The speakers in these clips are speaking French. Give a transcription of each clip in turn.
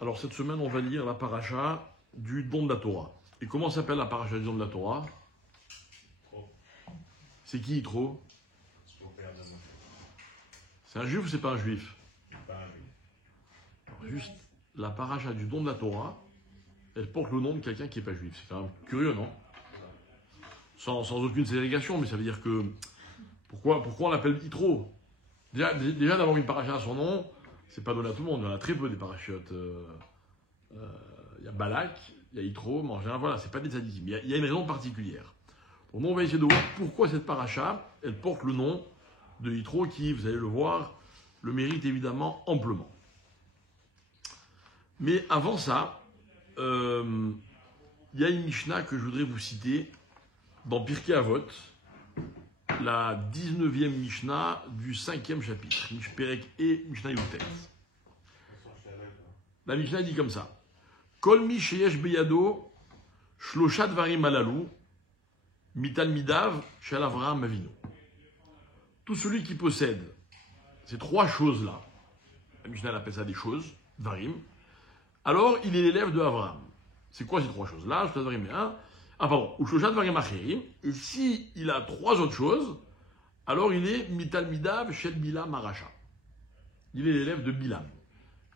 Alors cette semaine, on va lire la paracha du don de la Torah. Et comment s'appelle la paracha du don de la Torah? C'est qui Yitro? C'est un juif ou c'est pas un juif? Alors, juste, la paracha du don de la Torah, elle porte le nom de quelqu'un qui n'est pas juif. C'est quand même curieux, non? Sans aucune ségrégation, mais ça veut dire que... Pourquoi on l'appelle Yitro? Déjà d'avoir une paracha à son nom, c'est pas donné à tout le monde. Il y en a très peu des parachutes. Il y a Balak, il y a Yitro, mais en général, voilà, c'est pas des tzadikim. Il y a une raison particulière. Donc nous, on va essayer de voir pourquoi cette paracha, elle porte le nom de Yitro, qui, vous allez le voir, le mérite évidemment amplement. Mais avant ça, il y a une Mishnah que je voudrais vous citer dans Pirkei Avot, la 19e Mishnah du 5e chapitre, Mishperek et Mishnah Yutet. La Mishnah dit comme ça: Kol mi sheyesh beyado shlosha dvarim halalu mitalmidav shel Avraham Avinu. Tout celui qui possède ces trois choses-là, la Mishnah appelle ça des choses, dvarim, alors il est l'élève de Avraham. C'est quoi ces trois choses-là? Et si il a trois autres choses, alors il est mitalmidav shel Bilam Aracha. Il est l'élève de Bilam,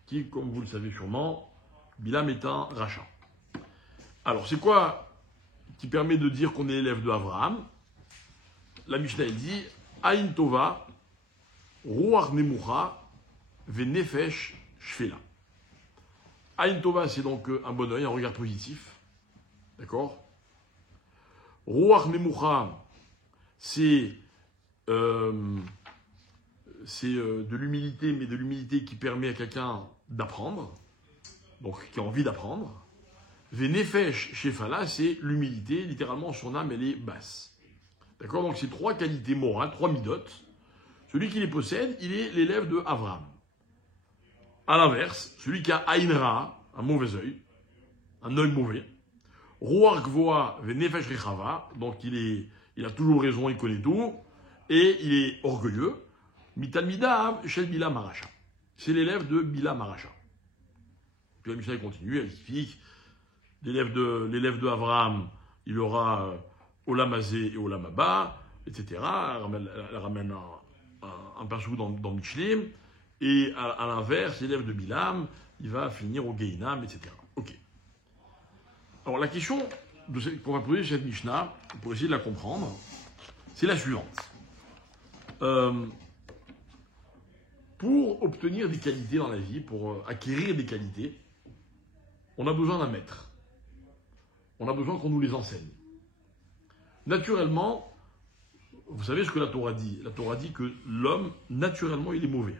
qui, comme vous le savez sûrement, Bilam est un rachat. Alors, c'est quoi qui permet de dire qu'on est l'élève de Avraham? La Mishnah, elle dit Aïn Tova, Ruach Nemucha, Venefesh Shfela. Aïn Tova, c'est donc un bon œil, un regard positif. D'accord? Ruach Nemucha, c'est de l'humilité, mais de l'humilité qui permet à quelqu'un d'apprendre, donc qui a envie d'apprendre. Venefesh Shefala, c'est l'humilité, littéralement son âme elle est basse. D'accord? Donc c'est trois qualités morales, trois midotes. Celui qui les possède, il est l'élève de Avraham. À l'inverse, celui qui a Aïn Ra, un mauvais œil, un œil mauvais, Ruach Gvoa Venefesh Rechava, donc il a toujours raison, il connaît tout, et il est orgueilleux. Mitalmidav shel Bilam Aracha. C'est l'élève de Bilam Aracha. Puis la Mishnah continue, elle explique l'élève de Avraham, il aura Olam Hazé et Olam Haba, etc. Elle ramène un passou dans Michelim. Et à l'inverse, l'élève de Bilam, il va finir au Gehinam, etc. Ok. Alors la question qu'on va poser cette Mishnah, pour essayer de la comprendre, c'est la suivante. Pour obtenir des qualités dans la vie, pour acquérir des qualités, on a besoin d'un maître. On a besoin qu'on nous les enseigne. Naturellement, vous savez ce que la Torah dit? La Torah dit que l'homme, naturellement, il est mauvais.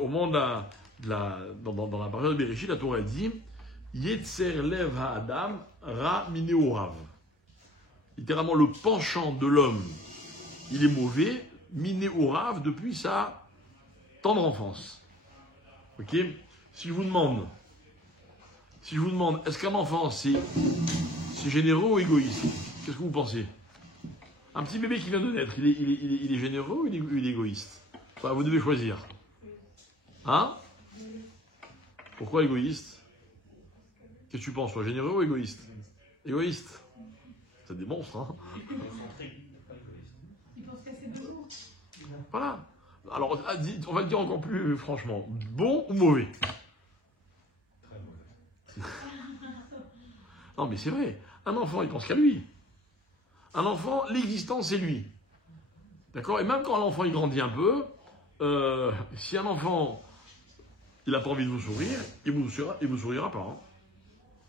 Au moment dans la parole de Bereshit, la Torah dit Yetzer lev ha'adam ra mineorav. Littéralement, le penchant de l'homme, il est mauvais, mineorav, depuis sa tendre enfance. Ok? Si je vous demande, est-ce qu'un enfant, c'est généreux ou égoïste? Qu'est-ce que vous pensez? Un petit bébé qui vient de naître, il est généreux ou il est égoïste? Enfin, vous devez choisir. Hein? Pourquoi égoïste? Qu'est-ce que tu penses, toi, généreux ou égoïste? Égoïste. C'est des monstres, hein? Il pense casser de jour. Voilà. Alors, on va le dire encore plus franchement. Bon ou mauvais? Très mauvais. Non, mais c'est vrai. Un enfant, il pense qu'à lui. Un enfant, l'existence, c'est lui. D'accord? Et même quand l'enfant, il grandit un peu, si un enfant, il n'a pas envie de vous sourire, il vous sourira pas. Hein.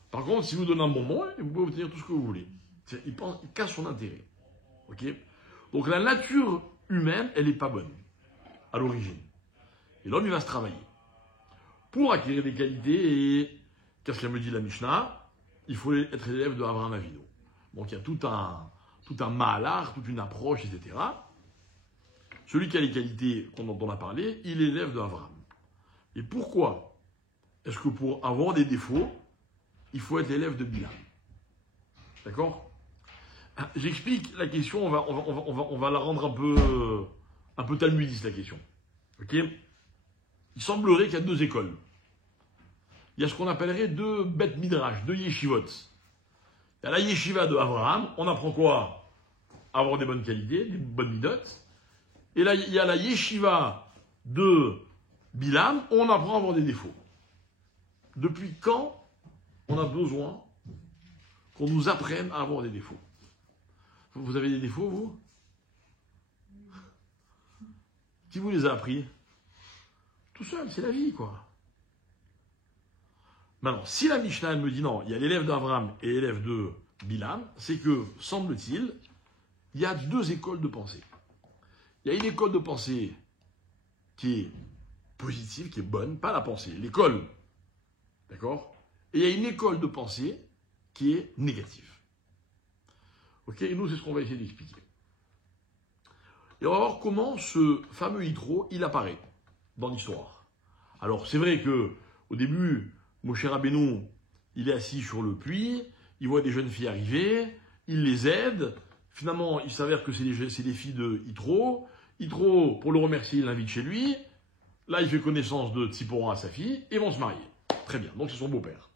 Par contre, si vous donnez un bonbon, vous pouvez obtenir tout ce que vous voulez. Il casse son intérêt. Ok? Donc la nature humaine, elle n'est pas bonne, à l'origine. Et l'homme, il va se travailler. Pour acquérir des qualités, et qu'est-ce qu'elle me dit la Mishnah? Il faut être élève de Avraham Avinu. Donc il y a tout un mahalar, toute une approche, etc. Celui qui a les qualités dont on a parlé, il est l'élève de Avraham. Et pourquoi est-ce que pour avoir des défauts, il faut être l'élève de Bilam? D'accord? J'explique la question, on va la rendre un peu talmudiste, la question. Ok? Il semblerait qu'il y a deux écoles. il y a ce qu'on appellerait deux bêtes midrash, deux yeshivot. Il y a la yeshiva de Abraham, on apprend quoi? Avoir des bonnes qualités, des bonnes midotes. Et là, il y a la yeshiva de Bilam, on apprend à avoir des défauts. Depuis quand on a besoin qu'on nous apprenne à avoir des défauts? Vous avez des défauts, vous? Qui vous les a appris? Tout seul, c'est la vie, quoi. Maintenant, si la Mishnah elle me dit non, il y a l'élève d'Abraham et l'élève de Bilam, c'est que, semble-t-il, il y a deux écoles de pensée. Il y a une école de pensée qui est positive, qui est bonne, pas la pensée, l'école. D'accord? Et il y a une école de pensée qui est négative. Ok? Et nous, c'est ce qu'on va essayer d'expliquer. Et on va voir comment ce fameux Yitro, il apparaît dans l'histoire. Alors, c'est vrai que au début, Moshe Rabbeinu, il est assis sur le puits, il voit des jeunes filles arriver, il les aide. Finalement, il s'avère que c'est des filles de Yitro. Yitro, pour le remercier, il l'invite chez lui. Là, il fait connaissance de Tzipora, sa fille, et vont se marier. Très bien, donc c'est son beau-père.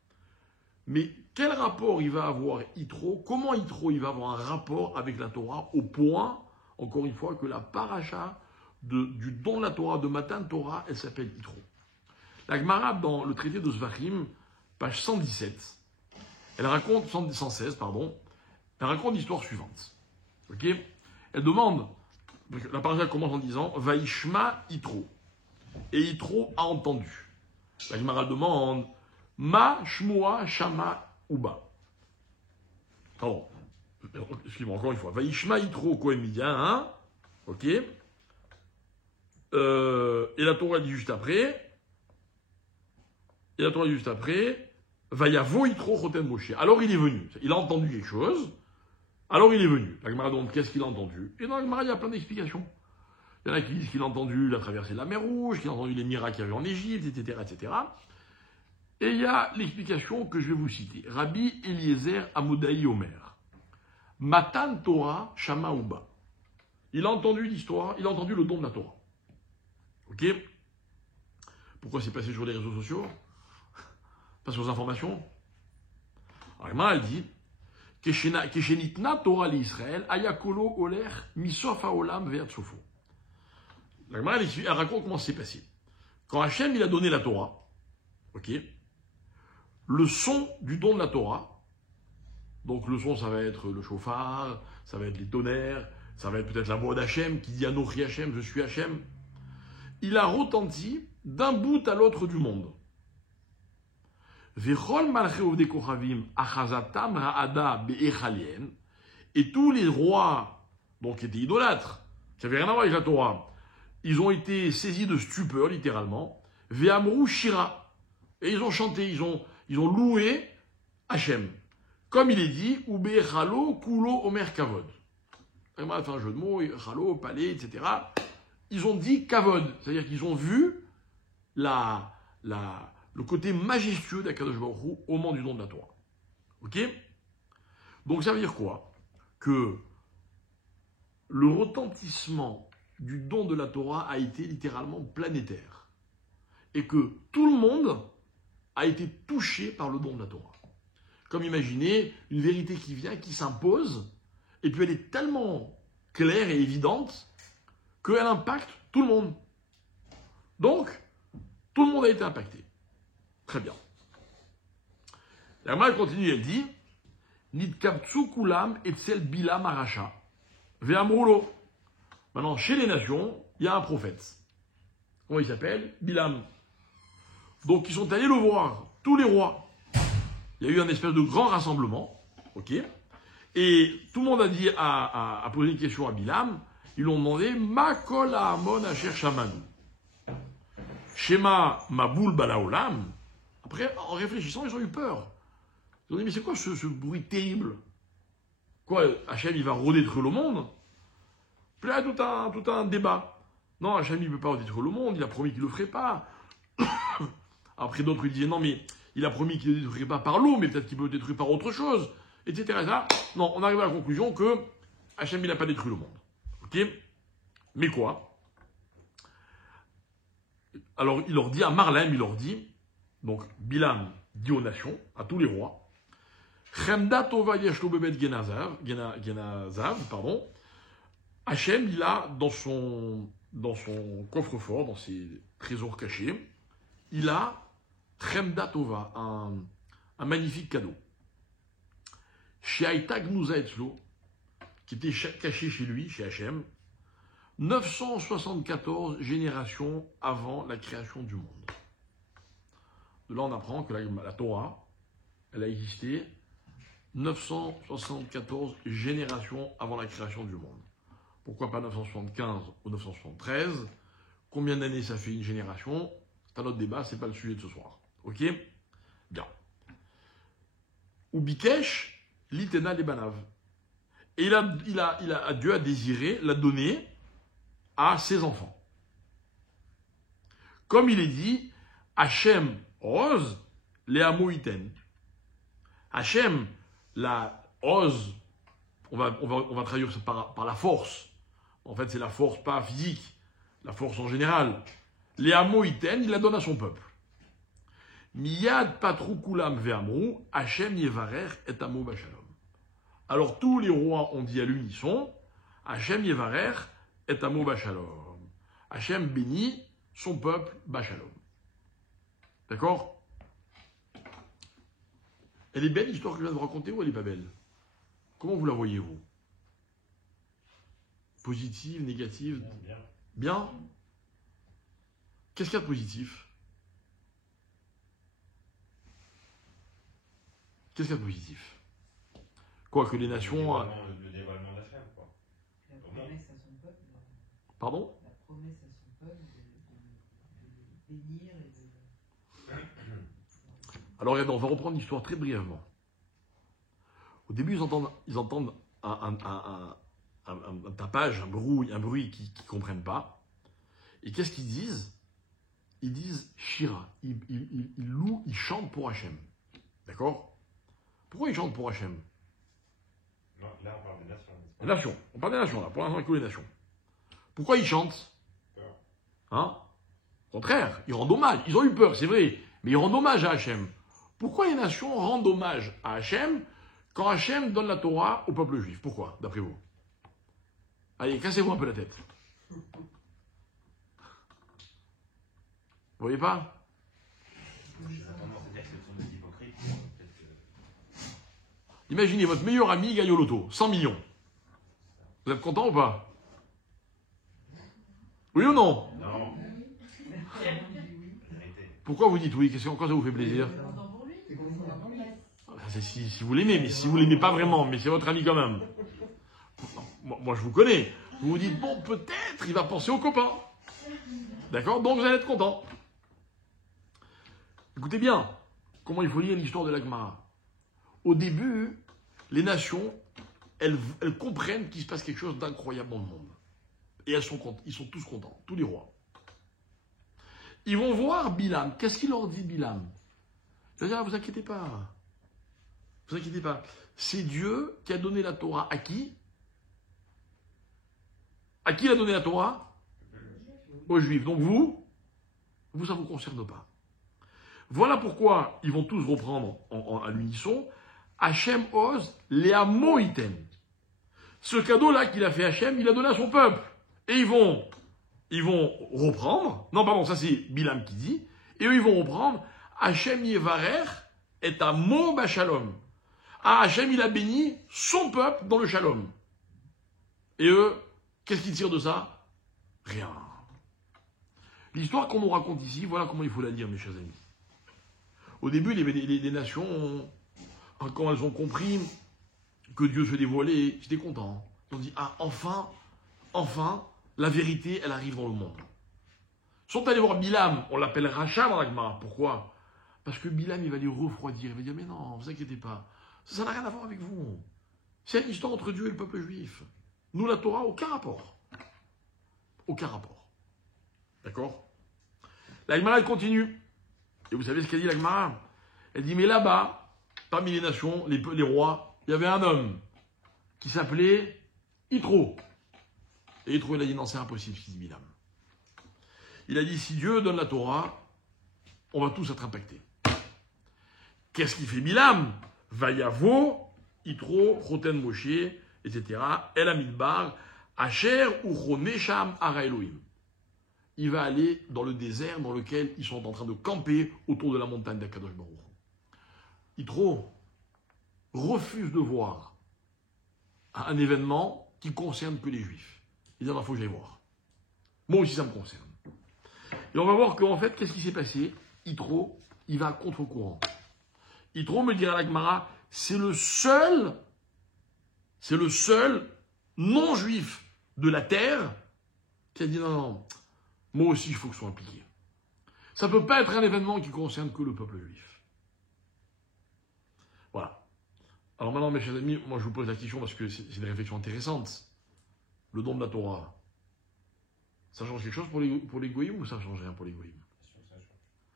Mais quel rapport il va avoir Yitro? Comment Yitro il va avoir un rapport avec la Torah au point, encore une fois, que la paracha du don de la Torah, de Matan Torah, elle s'appelle Yitro. La Gemara, dans le traité de Zvachim, page 117, elle raconte, 116, pardon, elle raconte l'histoire suivante. Ok? Elle demande, la paracha commence en disant Vaishma Yitro. Et Yitro a entendu. La Gemara demande Ma Shmua Shama Uba. Pardon. Excusez-moi, encore une fois. Vaishma Yitro Kohen Midian, hein? Ok? Et la Torah dit juste après. Et la Torah dit juste après. Vayavo Yitro Choten Moshe. Alors il est venu. Il a entendu quelque chose. Alors il est venu. La Gemara demande qu'est-ce qu'il a entendu. Et dans la Gemara, il y a plein d'explications. Il y en a qui disent qu'il a entendu la traversée de la mer Rouge, qu'il a entendu les miracles qu'il y avait en Égypte, etc., etc. Et il y a l'explication que je vais vous citer. Rabbi Eliezer Amodaï Omer. Matan Torah Shama Uba. Il a entendu l'histoire, il a entendu le don de la Torah. Ok? Pourquoi c'est passé sur les réseaux sociaux? Parce aux informations. Alors, elle dit Keshenitna Torah l'Israël, Ayakolo Oler, Misof Haolam Veatsofo. La Gemara, elle raconte comment c'est passé. Quand Hachem il a donné la Torah, ok, le son du don de la Torah, donc le son ça va être le chauffard, ça va être les tonnerres, ça va être peut-être la voix d'Hachem qui dit Anochi Hachem, je suis Hachem, il a retenti d'un bout à l'autre du monde. Vechol malchei ovdei kochavim achazatam ra'ada be'echalien, et tous les rois donc qui étaient idolâtres, qui n'avaient rien à voir avec la Torah, ils ont été saisis de stupeur, littéralement. Ve'amrou shira. Et ils ont chanté, ils ont loué Hachem. Comme il est dit, Ube chalo kulo omer kavod. On va faire un jeu de mots, chalo, palais, etc. Ils ont dit kavod. C'est-à-dire qu'ils ont vu le côté majestueux d'Akadosh Baruch Hu au moment du don de la Torah. Ok? Donc ça veut dire quoi? Que le retentissement du don de la Torah a été littéralement planétaire. Et que tout le monde a été touché par le don de la Torah. Comme imaginez une vérité qui vient, qui s'impose, et puis elle est tellement claire et évidente qu'elle impacte tout le monde. Donc, tout le monde a été impacté. Très bien. La Gemara continue, elle dit Nitkabtsu kulam etzel bilam aracha. Ve'amrulo. Maintenant, chez les nations, il y a un prophète. Comment il s'appelle? Bilam. Donc, ils sont allés le voir, tous les rois. Il y a eu un espèce de grand rassemblement, ok? Et tout le monde a dit, a posé une question à Bilam. Ils l'ont demandé, Ma kol ha'amon asher shamanu. Shema maboul balaolam. Après, en réfléchissant, ils ont eu peur. Ils ont dit, mais c'est quoi ce bruit terrible? Quoi, Hachem, il va redétruire le monde? Puis là, tout un débat. Non, Hachem, il ne peut pas redétruire le monde, il a promis qu'il ne le ferait pas. Après, d'autres, ils disaient, non, mais il a promis qu'il ne le détruirait pas par l'eau, mais peut-être qu'il peut le détruire par autre chose, etc. Non, on arrive à la conclusion que Hachem, il n'a pas détruit le monde. Ok? Mais quoi? Alors, il leur dit, à Marlem, il leur dit, Donc, Bilam dit aux nations, à tous les rois, Chemda tova yeshlo bebet genazav, pardon. Hachem, il a dans son coffre-fort, dans ses trésors cachés, il a Chemda tova, un magnifique cadeau. Chez Aïta Gnouza Etzlo, qui était caché chez lui, chez Hachem, 974 générations avant la création du monde. De là, on apprend que la Torah, elle a existé 974 générations avant la création du monde. Pourquoi pas 975 ou 973? Combien d'années ça fait une génération? C'est un autre débat, c'est pas le sujet de ce soir. Ok? Bien. Ou Bikesh, l'Itena Lebanav. Et Dieu a désiré la donner à ses enfants. Comme il est dit, Hachem Oz, Léamo Iten. Hachem, la Oz, on va traduire ça par la force. En fait, c'est la force pas physique, la force en général. Léamo Iten, il la donne à son peuple. Miyad Patrou Kulam Ve'amrou, Hachem Yevarer et Amo Bachalom. Alors tous les rois ont dit à l'unisson, Hachem Yevarer et Amo Bachalom. Hachem bénit son peuple Bachalom. D'accord? Elle est belle l'histoire que je viens de vous raconter ou elle n'est pas belle? Comment vous la voyez, vous? Positive, négative? Bien. Bien? Qu'est-ce qu'il y a de positif? Qu'est-ce qu'il y a de positif? Quoi, que les nations... Le dévoilement d'Hachem, quoi. La promesse à son peuple. Pardon? La promesse à son peuple de bénir et de... Alors regardez, on va reprendre l'histoire très brièvement. Au début, ils entendent un tapage, un bruit qu'ils ne comprennent pas. Et qu'est-ce qu'ils disent? Ils disent Shira. Ils louent, ils chantent pour Hachem. D'accord? Pourquoi ils chantent pour Hachem? Non, là, on parle des nations. Les nations. On parle des nations, là. Pour l'instant, il que les nations. Pourquoi ils chantent? Peur. Hein? Au contraire, ils rendent hommage. Ils ont eu peur, c'est vrai. Mais ils rendent hommage à Hachem. Pourquoi les nations rendent hommage à Hachem quand Hachem donne la Torah au peuple juif? Pourquoi, d'après vous? Allez, cassez-vous un peu la tête. Vous voyez pas? J'ai tendance à dire que ce sont des hypocrites. Peut-être que... Imaginez, votre meilleur ami gagne au loto, 100 millions. Vous êtes content ou pas? Oui ou non? Non. La vérité. Pourquoi vous dites oui? Qu'est-ce que ça vous fait plaisir? Si vous l'aimez, mais si vous l'aimez pas vraiment, mais c'est votre ami quand même. Moi, je vous connais. Vous vous dites, bon, peut-être, il va penser aux copains. D'accord? Donc, vous allez être content. Écoutez bien, comment il faut lire l'histoire de la Gemara. Au début, les nations, elles comprennent qu'il se passe quelque chose d'incroyable dans le monde. Et ils sont tous contents, tous les rois. Ils vont voir Bilam. Qu'est-ce qu'il leur dit, Bilam? Il va dire, vous inquiétez pas. Vous inquiétez pas. C'est Dieu qui a donné la Torah à qui? À qui il a donné la Torah? Aux Juifs. Donc vous, ça ne vous concerne pas. Voilà pourquoi ils vont tous reprendre à l'unisson. Hachem Oz Léamo Iten. Ce cadeau-là qu'il a fait Hachem, il a donné à son peuple. Et ils vont reprendre. Non, pardon, ça c'est Bilam qui dit. Et eux, ils vont reprendre. Hachem Yevarer est à Mo Bachalom. Ah, Hachem, il a béni son peuple dans le shalom. Et eux, qu'est-ce qu'ils tirent de ça? Rien. L'histoire qu'on nous raconte ici, voilà comment il faut la lire, mes chers amis. Au début, les nations, quand elles ont compris que Dieu se dévoilait, j'étais content. Ils ont dit, ah, enfin, la vérité, elle arrive dans le monde. Ils sont allés voir Bilam, on l'appelle Racha dans la Gemara. Pourquoi? Parce que Bilam, il va les refroidir. Il va dire, mais non, vous inquiétez pas. Ça n'a rien à voir avec vous. C'est une histoire entre Dieu et le peuple juif. Nous, la Torah, aucun rapport. Aucun rapport. D'accord? La Gemara, elle continue. Et vous savez ce qu'elle dit, la Gemara? Elle dit, mais là-bas, parmi les nations, les rois, il y avait un homme qui s'appelait Yitro. Et Yitro, il a dit, non, c'est impossible, ce qu'il dit Bilam. Il a dit, si Dieu donne la Torah, on va tous être impactés. qu'est-ce qu'il fait Bilam? Vayavo, Yitro, Choten Moshe, etc. El Amidbar, Asher Uchonesham Ara Elohim. Il va aller dans le désert dans lequel ils sont en train de camper autour de la montagne d'Akadosh Baruch. Yitro refuse de voir un événement qui concerne que les Juifs. Il dit, il faut que j'aille voir. Moi aussi, ça me concerne. Et on va voir qu'en fait, qu'est-ce qui s'est passé? Yitro, il va à contre-courant. Yitro, me dira la Gemara, c'est le seul non-juif de la terre qui a dit non, non, moi aussi, il faut que je sois impliqué. Ça ne peut pas être un événement qui concerne que le peuple juif. Voilà. Alors maintenant, mes chers amis, moi je vous pose la question parce que c'est une réflexion intéressante. Le don de la Torah, ça change quelque chose pour les goïms ou ça ne change rien pour les goïms?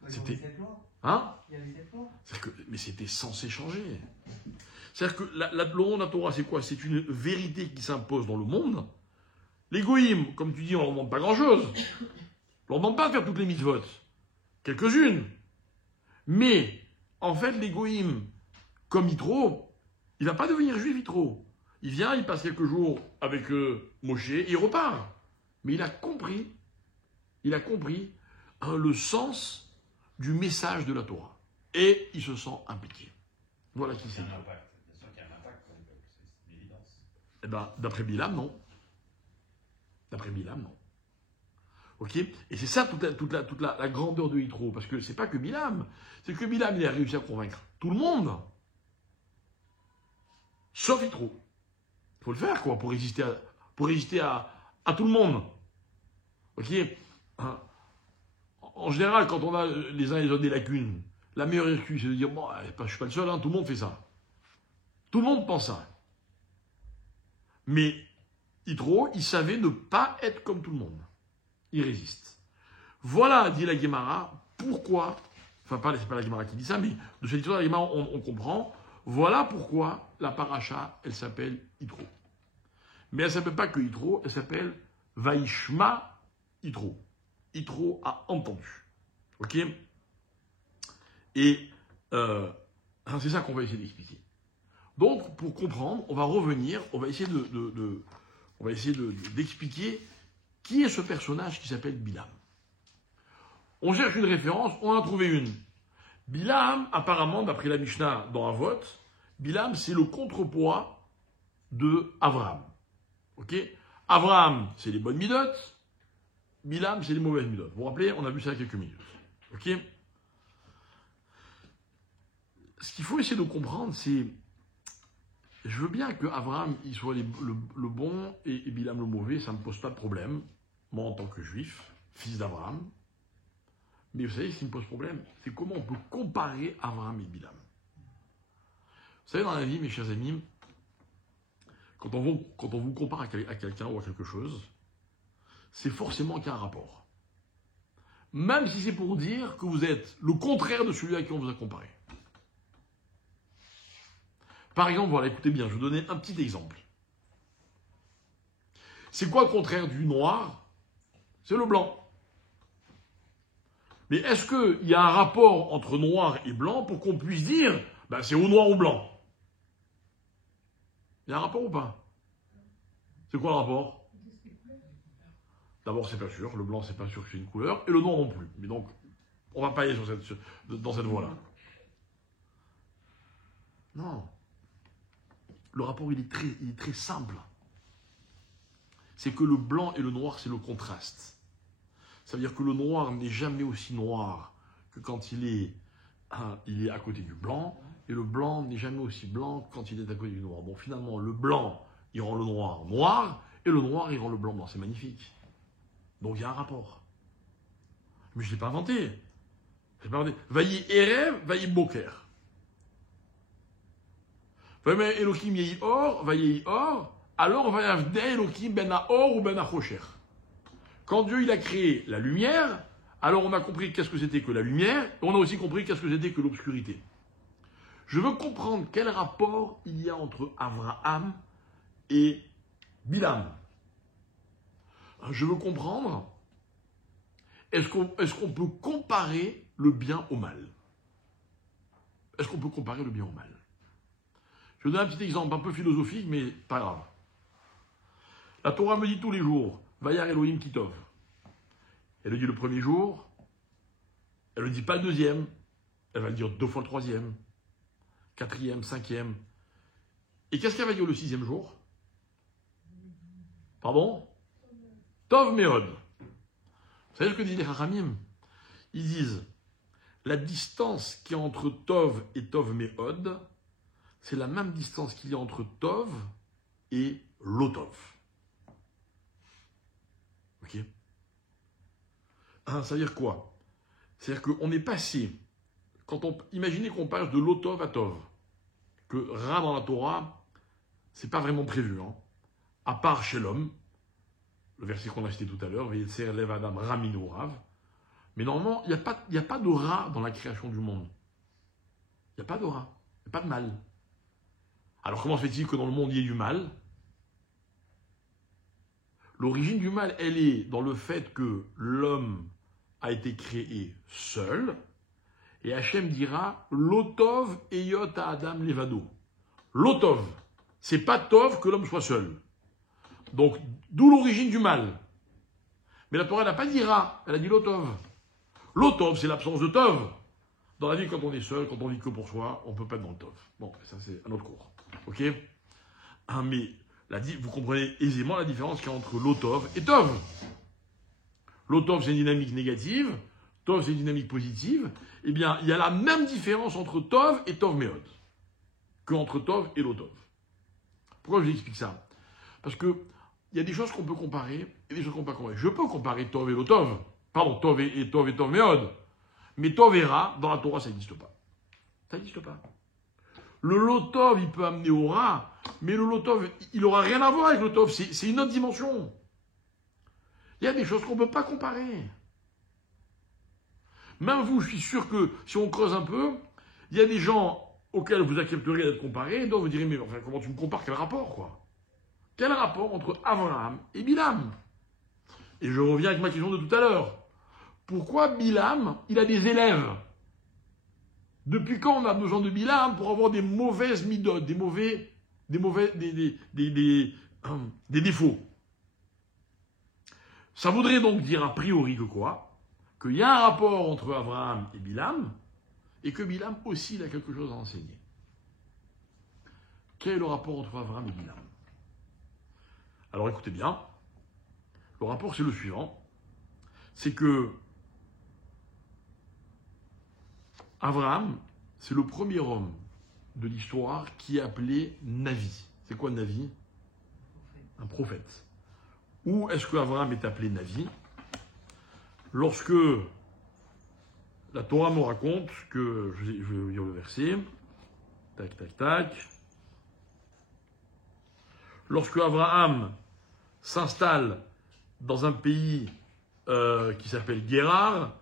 C'était... Hein? Mais c'était censé changer. C'est-à-dire que le don de la Torah, c'est quoi? C'est une vérité qui s'impose dans le monde. Les goïms, comme tu dis, on ne leur demande pas grand-chose. On ne leur demande pas de faire toutes les mitzvot. Quelques-unes. Mais, en fait, les goïms, comme Yitro, il ne va pas devenir juif Yitro. Il vient, il passe quelques jours avec Moshe, et il repart. Mais il a compris le sens du message de la Torah. Et il se sent impliqué. Voilà qui c'est. Bien sûr qu'il y a un impact pour le peuple, c'est une évidence. Eh bien, d'après Bilam, non. D'après Bilam, non. Ok? Et c'est ça toute la grandeur de Yitro. Parce que c'est pas que Bilam. C'est que Bilam, il a réussi à convaincre tout le monde. Sauf Yitro. Il faut le faire, quoi, pour résister à tout le monde. Ok? En général, quand on a les uns et les autres des lacunes, la meilleure excuse, c'est de dire, bon, je ne suis pas le seul, hein, tout le monde fait ça. Tout le monde pense ça. Mais Yitro, il savait ne pas être comme tout le monde. Il résiste. Voilà, dit la Gemara, pourquoi, enfin, c'est pas la Gemara qui dit ça, mais de cette histoire de la Gemara, on comprend, voilà pourquoi la paracha, elle s'appelle Yitro. Mais elle ne s'appelle pas que Yitro, elle s'appelle Vaishma Yitro. Yitro a entendu. Ok? Et c'est ça qu'on va essayer d'expliquer. Donc, pour comprendre, on va revenir, on va essayer d'expliquer qui est ce personnage qui s'appelle Bilam. On cherche une référence, on en a trouvé une. Bilam, apparemment, d'après la Mishnah dans Avot, Bilam, c'est le contrepoids de Avraham. Ok? Avraham, c'est les bonnes midotes. Bilam, c'est les mauvaises midotes. Vous vous rappelez, on a vu ça il y a quelques minutes. Ok? Ce qu'il faut essayer de comprendre, c'est... Je veux bien que Avraham il soit le bon et Bilam le mauvais, ça ne me pose pas de problème. Moi, en tant que juif, fils d'Avraham. Mais vous savez, ce qui me pose problème, c'est comment on peut comparer Avraham et Bilam. Vous savez, dans la vie, mes chers amis, quand on vous compare à quelqu'un ou à quelque chose, c'est forcément qu'il y a un rapport. Même si c'est pour dire que vous êtes le contraire de celui à qui on vous a comparé. Par exemple, voilà, écoutez bien, je vais vous donner un petit exemple. C'est quoi le contraire du noir? C'est le blanc. Mais est-ce qu'il y a un rapport entre noir et blanc pour qu'on puisse dire, ben, c'est ou noir ou blanc? Il y a un rapport ou pas? C'est quoi le rapport? D'abord, c'est pas sûr. Le blanc, c'est pas sûr que c'est une couleur. Et le noir non plus. Mais donc, on va pas aller dans cette voie-là. Non. Le rapport, il est très simple. C'est que le blanc et le noir, c'est le contraste. Ça veut dire que le noir n'est jamais aussi noir que quand il est à côté du blanc. Et le blanc n'est jamais aussi blanc quand il est à côté du noir. Donc finalement, le blanc, il rend le noir noir. Et le noir, il rend le blanc blanc. C'est magnifique. Donc il y a un rapport. Mais je ne l'ai pas inventé. Vayi Erev, Vayi Boker. Elohim yehi or, Vayi or, alors Vayavde Elohim ben Haor ou ben Hachocher. Quand Dieu il a créé la lumière, alors on a compris qu'est-ce que c'était que la lumière, et on a aussi compris qu'est-ce que c'était que l'obscurité. Je veux comprendre quel rapport il y a entre Avraham et Bilam. Je veux comprendre, est-ce qu'on peut comparer le bien au mal? est-ce qu'on peut comparer le bien au mal? Je vous donne un petit exemple un peu philosophique, mais pas grave. La Torah me dit tous les jours, Vayar Elohim Kitov. Elle le dit le premier jour, elle ne le dit pas le deuxième, elle va le dire 2 fois le troisième, 4e, 5e. Et qu'est-ce qu'elle va dire le 6e jour? Pardon? Tov Meod. Vous savez ce que disent les Chachamim? Ils disent, la distance qu'il y a entre Tov et Tov Meod, c'est la même distance qu'il y a entre Tov et Lotov. Ok? Ça veut dire quoi? C'est-à-dire qu'on est passé, imaginez qu'on passe de Lotov à Tov, que Ra dans la Torah, c'est pas vraiment prévu, hein, à part chez l'homme, le verset qu'on a cité tout à l'heure, Vayetzer lev adam ra minu rav. Mais normalement, il n'y a pas de Ra dans la création du monde. Il n'y a pas de Ra, il n'y a pas de mal. Alors comment se fait-il que dans le monde il y ait du mal? L'origine du mal, elle est dans le fait que l'homme a été créé seul, et Hachem dira Lotov eyot Adam levado. Lotov, c'est pas Tov que l'homme soit seul. Donc, d'où l'origine du mal. Mais la Torah n'a pas dit Ra, elle a dit Lotov. Lotov, c'est l'absence de Tov. Dans la vie, quand on est seul, quand on vit que pour soi, on ne peut pas être dans le Tov. Bon, ça c'est un autre cours. Ok? Mais vous comprenez aisément la différence qu'il y a entre Lotov et Tov. Lotov, c'est une dynamique négative. Tov, c'est une dynamique positive. Eh bien, il y a la même différence entre Tov et Tov Meod qu'entre Tov et Lotov. Pourquoi je vous explique ça? Parce que il y a des choses qu'on peut comparer et des choses qu'on ne peut pas comparer. Je peux comparer Tov et Lotov. Pardon, Tov et Tov Meod. Mais Tov et Ra, dans la Torah, ça n'existe pas. Ça n'existe pas. Le Lotov, il peut amener au Ra, mais le Lotov, il n'aura rien à voir avec le Tov. C'est une autre dimension. Il y a des choses qu'on ne peut pas comparer. Même vous, je suis sûr que si on creuse un peu, il y a des gens auxquels vous accepteriez d'être comparés, et donc vous direz, mais enfin, comment tu me compares? Quel rapport, quoi? Quel rapport entre Abraham et Bilam? Et je reviens avec ma question de tout à l'heure. Pourquoi Bilam, il a des élèves? Depuis quand on a besoin de Bilam pour avoir des mauvaises midotes, des défauts? Ça voudrait donc dire a priori que quoi? Qu'il y a un rapport entre Abraham et Bilam, et que Bilam aussi il a quelque chose à enseigner. Quel est le rapport entre Abraham et Bilam? Alors écoutez bien, le rapport c'est le suivant, c'est que Abraham, c'est le premier homme de l'histoire qui est appelé Navi. C'est quoi Navi? Un prophète. Où est-ce que Abraham est appelé Navi? Lorsque la Torah nous raconte que, je vais vous lire le verset, tac, tac, tac, lorsque Abraham s'installe dans un pays qui s'appelle Guérar,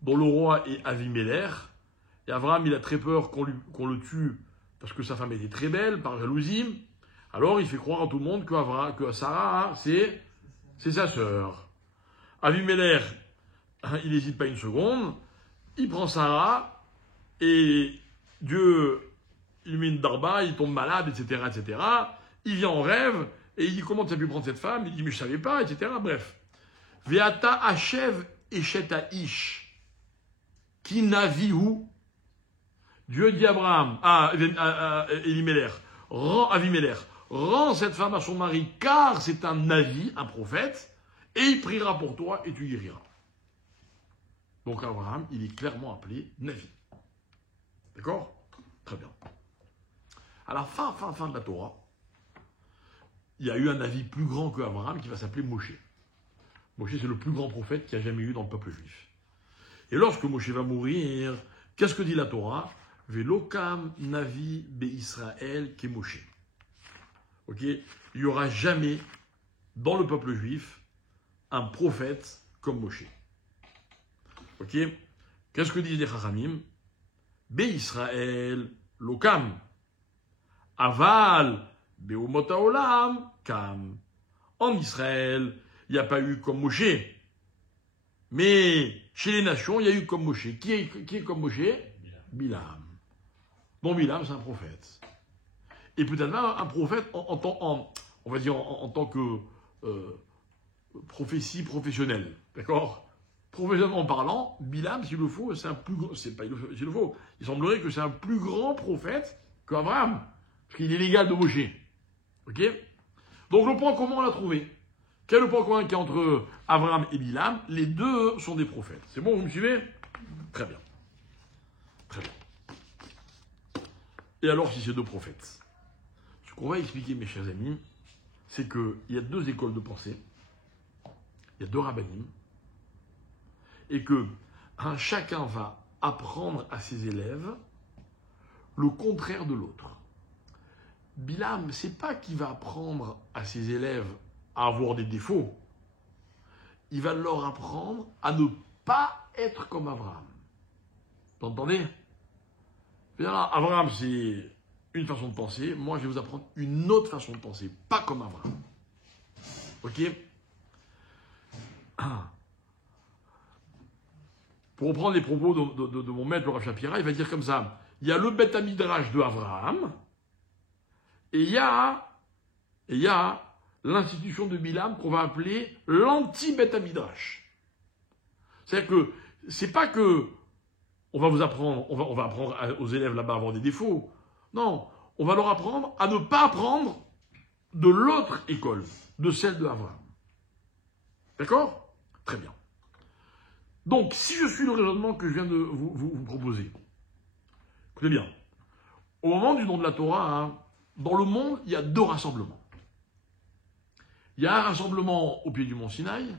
dont le roi est Avimelech, et Abraham il a très peur qu'on le tue parce que sa femme était très belle, par jalousie, alors il fait croire à tout le monde que Sarah, c'est sa sœur. Avimelech, il n'hésite pas une seconde, il prend Sarah, et Dieu illumine Darba, il tombe malade, etc., etc., il vient en rêve, et il dit comment tu as pu prendre cette femme? Il dit mais je ne savais pas, etc., bref. Veata Hachev Eshet Ish, qui navihu. Dieu dit à Abraham, Elimelech, rends cette femme à son mari, car c'est un navi, un prophète, et il priera pour toi et tu guériras. Donc Abraham, il est clairement appelé Navi. D'accord? Très bien. À la fin de la Torah, il y a eu un Navi plus grand que Abraham qui va s'appeler Moshe. Moshe, c'est le plus grand prophète qu'il y a jamais eu dans le peuple juif. Et lorsque Moshe va mourir, qu'est-ce que dit la Torah? Velokam Navi Be-Israël ke Moshe. Ok? Il n'y aura jamais dans le peuple juif un prophète comme Moshe. Ok? Qu'est-ce que disent les Chachamim? Be-Israël Lokam. Aval Be'omot haolam Kam. En Israël, il n'y a pas eu comme Moshe. Mais chez les nations, il y a eu comme Moshe. Qui est comme Moshe? Bilam. Donc Bilam, c'est un prophète. Et peut-être même un prophète on va dire en tant que prophétie professionnelle. D'accord? Professionnellement parlant, Bilam, s'il le faut, c'est un plus grand. C'est pas s'il le faut. Il semblerait que c'est un plus grand prophète qu'Abraham. Parce qu'il est l'égal de Moshe. Ok? Donc le point commun, on l'a trouvé. Quel est le point commun qu'il y a entre Abraham et Bilam? Les deux sont des prophètes. C'est bon, vous me suivez? Très bien. Très bien. Et alors, si c'est deux prophètes? Ce qu'on va expliquer, mes chers amis, c'est qu'il y a deux écoles de pensée, il y a deux rabbinim, et que chacun va apprendre à ses élèves le contraire de l'autre. Bilam, c'est pas qu'il va apprendre à ses élèves à avoir des défauts, il va leur apprendre à ne pas être comme Abraham. Vous entendez? Abraham, c'est une façon de penser. Moi, je vais vous apprendre une autre façon de penser. Pas comme Abraham. Ok? Pour reprendre les propos de mon maître, le Rav Shapira, il va dire comme ça. Il y a le Beth Midrash de Abraham et il y a l'institution de Bilam qu'on va appeler l'anti-Beth Midrash. C'est-à-dire que c'est pas que on va apprendre aux élèves là-bas à avoir des défauts. Non, on va leur apprendre à ne pas apprendre de l'autre école, de celle de Abraham. D'accord? Très bien. Donc, si je suis le raisonnement que je viens de vous proposer, écoutez bien, au moment du don de la Torah, dans le monde, il y a deux rassemblements. Il y a un rassemblement au pied du mont Sinaï.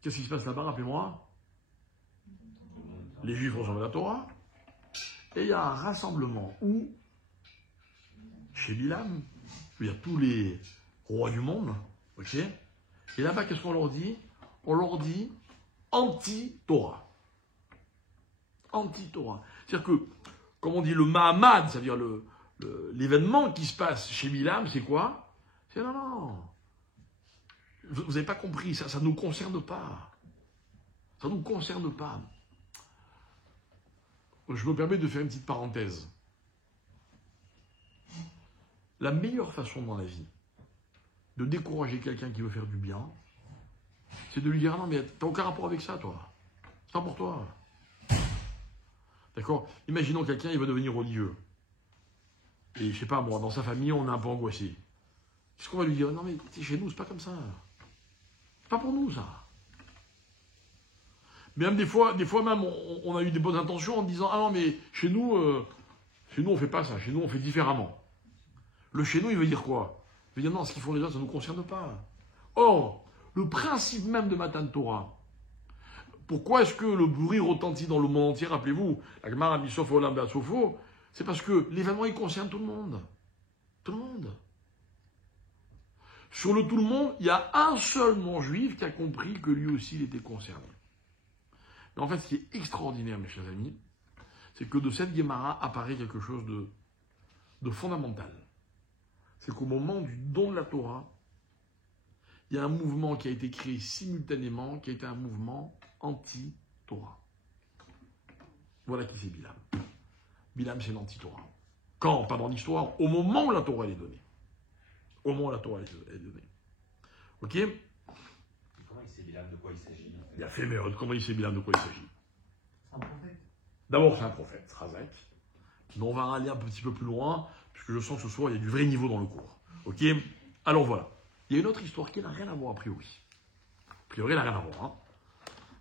Qu'est-ce qui se passe là-bas, rappelez-moi? Les Juifs reçoivent la Torah. Et il y a un rassemblement où, chez Bilam, où il y a tous les rois du monde, ok? Et là-bas, qu'est-ce qu'on leur dit? On leur dit anti-Torah. Anti-Torah. C'est-à-dire que, comme on dit, le Mahamad, c'est-à-dire l'événement qui se passe chez Bilam, c'est quoi? C'est non. Vous n'avez pas compris, ça ne nous concerne pas. Ça ne nous concerne pas. Je me permets de faire une petite parenthèse. La meilleure façon dans la vie de décourager quelqu'un qui veut faire du bien, c'est de lui dire « Non, mais t'as aucun rapport avec ça, toi. C'est pas pour toi. » D'accord? Imaginons quelqu'un, il va devenir religieux. Et je sais pas, moi, dans sa famille, on est un peu angoissé. Qu'est-ce qu'on va lui dire? Non, mais chez nous, c'est pas comme ça. C'est pas pour nous, ça. Même des fois même, on a eu des bonnes intentions en disant « Ah non, mais chez nous, on fait pas ça. Chez nous, on fait différemment. » Le chez nous, il veut dire quoi? Il veut dire « Non, ce qu'ils font les autres, ça ne nous concerne pas. » Or, le principe même de Matan Torah, pourquoi est-ce que le bruit retentit dans le monde entier? Rappelez-vous, la Gemara Missof Olam Be'atzofo, c'est parce que l'événement, il concerne tout le monde. Tout le monde. Sur le tout le monde, il y a un seul non-juif qui a compris que lui aussi, il était concerné. Mais en fait, ce qui est extraordinaire, mes chers amis, c'est que de cette Gemara apparaît quelque chose de fondamental. C'est qu'au moment du don de la Torah, il y a un mouvement qui a été créé simultanément, qui a été un mouvement anti-Torah. Voilà qui c'est Bilam. Bilam, c'est l'anti-Torah. Quand? Pas dans l'histoire, au moment où la Torah elle est donnée. Au moment où la Torah elle est donnée. Ok? Comment il sait Bilam de quoi il s'agit? Il a fait, mais comment il sait Bilam de quoi il s'agit? C'est un prophète. D'abord, c'est un prophète, Razak. Mais on va aller un petit peu plus loin, puisque je sens que ce soir, il y a du vrai niveau dans le cours. Ok? Alors voilà. Il y a une autre histoire qui n'a rien à voir, a priori. A priori, elle n'a rien à voir. Hein.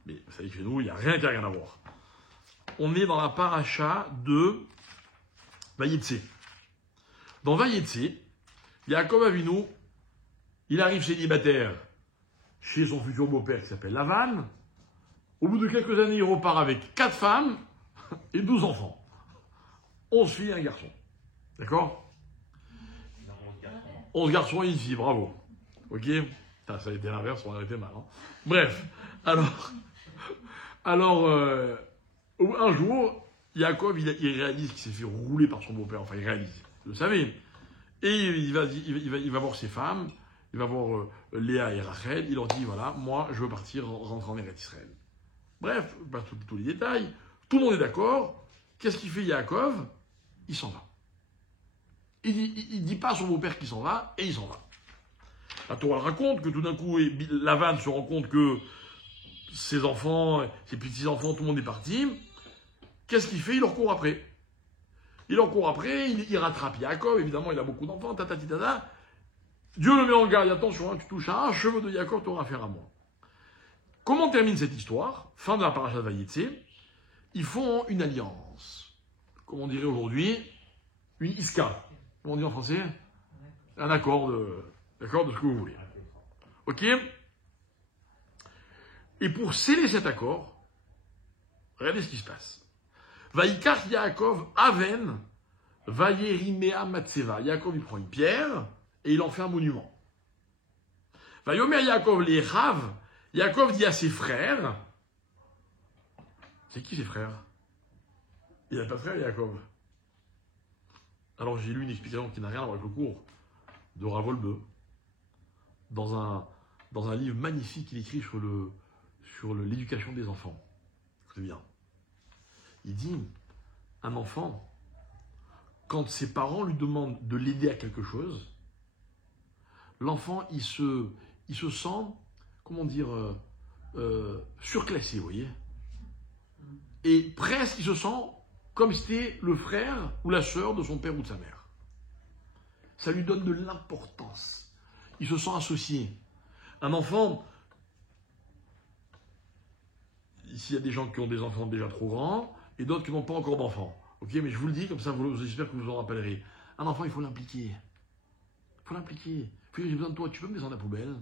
Mais vous savez que chez nous, il n'y a rien qui n'a rien à voir. On est dans la paracha de Vayetse. Dans Vayetse, Yaakov Avinu, il arrive célibataire chez son futur beau-père qui s'appelle Lavan. Au bout de quelques années, il repart avec 4 femmes et 12 enfants. 11 filles et un garçon. D'accord? 11 garçons et une fille, bravo. Ok? Ça a été l'inverse, on aurait été mal. Hein. Bref, alors un jour, Yaakov, il réalise qu'il s'est fait rouler par son beau-père. Enfin, il réalise, vous le savez. Et il va voir ses femmes, il va voir Léa et Rachel, il leur dit, voilà, moi, je veux partir, rentrer en Eretz Israël. Bref, pas tous les détails. Tout le monde est d'accord. Qu'est-ce qu'il fait Yaakov? Il s'en va. Il dit pas à son beau-père qu'il s'en va, et il s'en va. La Torah raconte que tout d'un coup, Lavan se rend compte que ses enfants, ses petits-enfants, tout le monde est parti. Qu'est-ce qu'il fait? Il leur court après. Il leur court après, il rattrape Yaakov, évidemment, il a beaucoup d'enfants, tata. Dieu le met en garde, attention, hein, tu touches à un cheveu de Yaakov, tu auras affaire à moi. Comment termine cette histoire? Fin de la parasha de Vayetze. Ils font une alliance. Comme on dirait aujourd'hui, une iska. Comment on dit en français? Un accord de ce que vous voulez. Ok? Et pour sceller cet accord, regardez ce qui se passe. Vaikach Yaakov Aven Vayerimea Matseva. Yaakov, il prend une pierre et il en fait un monument. Vayomer Yaakov les Rav. Yaakov dit à ses frères. C'est qui ses frères? Il n'a pas de frère, Yaakov. Alors j'ai lu une explication qui n'a rien à voir avec le cours de Rav Wolbe dans un livre magnifique qu'il écrit sur l'éducation des enfants. C'est bien. Il dit, un enfant, quand ses parents lui demandent de l'aider à quelque chose, l'enfant, il se sent, comment dire, surclassé, vous voyez. Et presque, il se sent comme si c'était le frère ou la sœur de son père ou de sa mère. Ça lui donne de l'importance. Il se sent associé. Un enfant, ici il y a des gens qui ont des enfants déjà trop grands, et d'autres qui n'ont pas encore d'enfants. Ok, mais je vous le dis, comme ça, j'espère que vous en rappellerez. Un enfant, il faut l'impliquer. Il faut l'impliquer. Puis j'ai besoin de toi, tu peux me descendre la poubelle?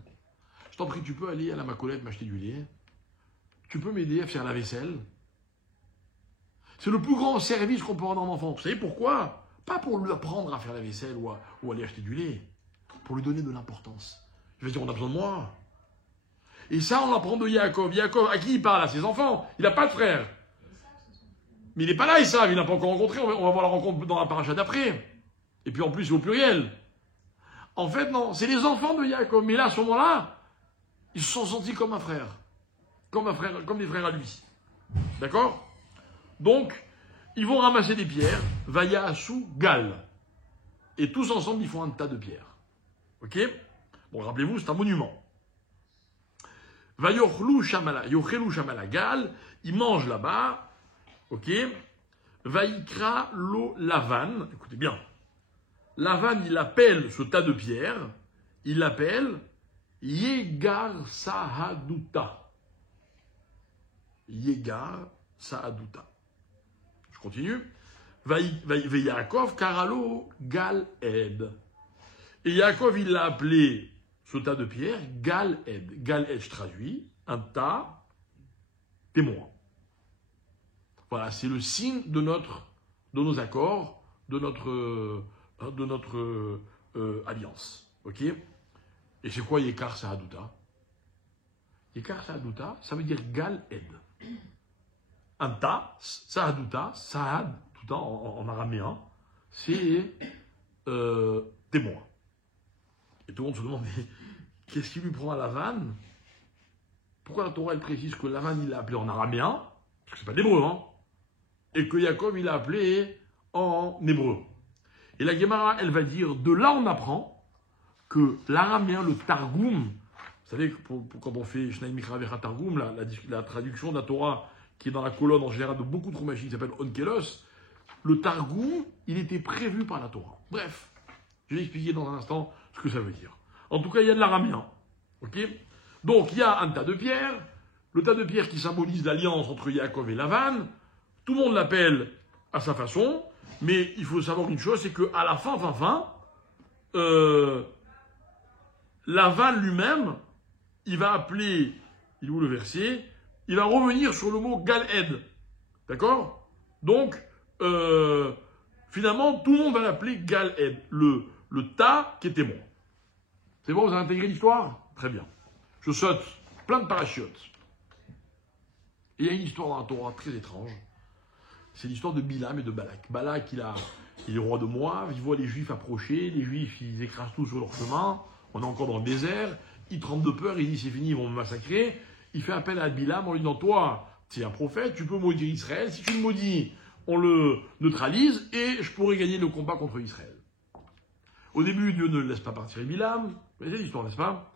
Je t'en prie, tu peux aller à la Macolette m'acheter du lait? Tu peux m'aider à faire la vaisselle? C'est le plus grand service qu'on peut rendre à un enfant. Vous savez pourquoi? Pas pour lui apprendre à faire la vaisselle ou aller acheter du lait. Pour lui donner de l'importance. Je veux dire, on a besoin de moi. Et ça, on l'apprend de Yaakov. Yaakov, à qui il parle? À ses enfants. Il n'a pas de frère. Mais il n'est pas là, ils savent, il n'a pas encore rencontré, on va voir la rencontre dans la paracha d'après. Et puis en plus, c'est au pluriel. En fait, non, c'est les enfants de Yaakov. Mais là, à ce moment-là, ils se sont sentis comme un frère. Comme des frères à lui. D'accord? Donc, ils vont ramasser des pierres, Vaya sous Gal. Et tous ensemble, ils font un tas de pierres. Ok? Bon, rappelez-vous, c'est un monument. Vayochlu Shamala Gal, ils mangent là-bas. Ok? Vaikra lo Lavan. Écoutez bien. Lavan, il appelle ce tas de pierres, il l'appelle Yegar Sahaduta. Yegar Sahaduta. Je continue. Yaakov Karalo Gal Ed. Et Yaakov, il l'a appelé ce tas de pierres Gal Ed. Gal Ed, je traduis, un tas témoin. Voilà, c'est le signe de nos accords, de notre alliance. Ok? Et c'est quoi Yekar Sahaduta? Yekar Sahaduta, ça veut dire Gal Ed. Un tas, Sahaduta, Sahad, tout en araméen, c'est témoin. Et tout le monde se demande, mais qu'est-ce qui lui prend à Lavan? Pourquoi la Torah elle précise que Lavan il l'a appelé en araméen? Parce que c'est pas l'hébreu, hein? Et que Yaakov, il a appelé en hébreu. Et la Gemara, elle va dire, de là on apprend que l'araméen, le Targum, vous savez, quand on fait Shnai Mikra Vecha Targum, la traduction de la Torah, qui est dans la colonne en général de beaucoup de Chumash, qui s'appelle Onkelos, le Targum, il était prévu par la Torah. Bref, je vais expliquer dans un instant ce que ça veut dire. En tout cas, il y a de l'araméen. Ok? Donc, il y a un tas de pierres, le tas de pierres qui symbolise l'alliance entre Yaakov et Lavan. Tout le monde l'appelle à sa façon, mais il faut savoir une chose, c'est qu'à la fin, Lavan lui-même, il va appeler, il est où le verset? Il va revenir sur le mot Gal-Ed. D'accord? Donc, finalement, tout le monde va l'appeler Gal-Ed, le tas qui est témoin. C'est bon, vous avez intégré l'histoire? Très bien. Je saute plein de parachutes. Et il y a une histoire dans la Torah très étrange. C'est l'histoire de Bilam et de Balak. Balak, il est roi de Moab, il voit les Juifs approcher, les Juifs, ils écrasent tout sur leur chemin, on est encore dans le désert, il tremble de peur, il dit c'est fini, ils vont me massacrer. Il fait appel à Bilam en lui disant, toi, tu es un prophète, tu peux maudire Israël, si tu le maudis, on le neutralise et je pourrai gagner le combat contre Israël. Au début, Dieu ne le laisse pas partir Bilam. Vous voyez l'histoire, n'est-ce pas?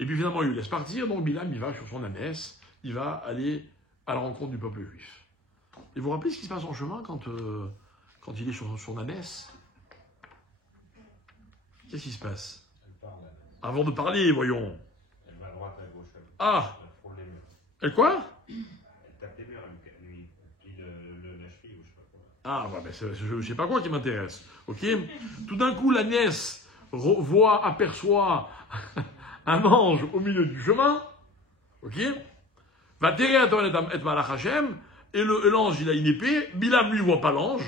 Et puis finalement, il le laisse partir, donc Bilam, il va sur son ânesse, il va aller à la rencontre du peuple juif. Et vous vous rappelez ce qui se passe en chemin quand il est sur son ânesse? Qu'est-ce qui se passe? Avant de parler, voyons. Elle va à droite, à gauche. Ah! Elle frôle les murs. Elle quoi? Elle tape les murs, lui plie la cheville ou je sais pas quoi. Ah, bah, ben, je ne sais pas quoi qui m'intéresse. Ok? Tout d'un coup, l'ânesse aperçoit un ange au milieu du chemin. Ok? Va terrer et malach Hashem. Et l'ange, il a une épée. Bilam, lui, voit pas l'ange.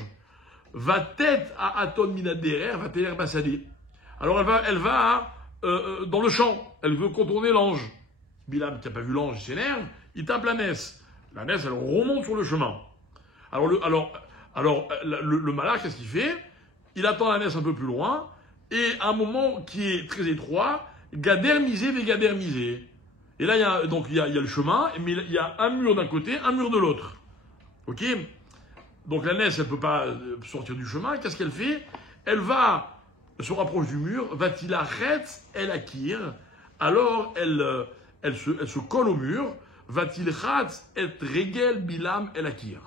Va tête à Aton Minaderer, va terrer Bassadé. Alors, elle va dans le champ. Elle veut contourner l'ange. Bilam, qui n'a pas vu l'ange, il s'énerve. Il tape l'ânesse. L'ânesse, elle remonte sur le chemin. Alors, le malach, qu'est-ce qu'il fait? Il attend l'ânesse un peu plus loin. Et à un moment qui est très étroit, Gader misé ve Gader misé. Et là, il y a le chemin, mais il y a un mur d'un côté, un mur de l'autre. Ok? Donc l'ânesse, elle ne peut pas sortir du chemin. Qu'est-ce qu'elle fait? Elle se rapproche du mur, va-t-il arrêter, elle acquire. Alors elle se colle au mur, va-t-il rat et regel Bilam, elle acquire.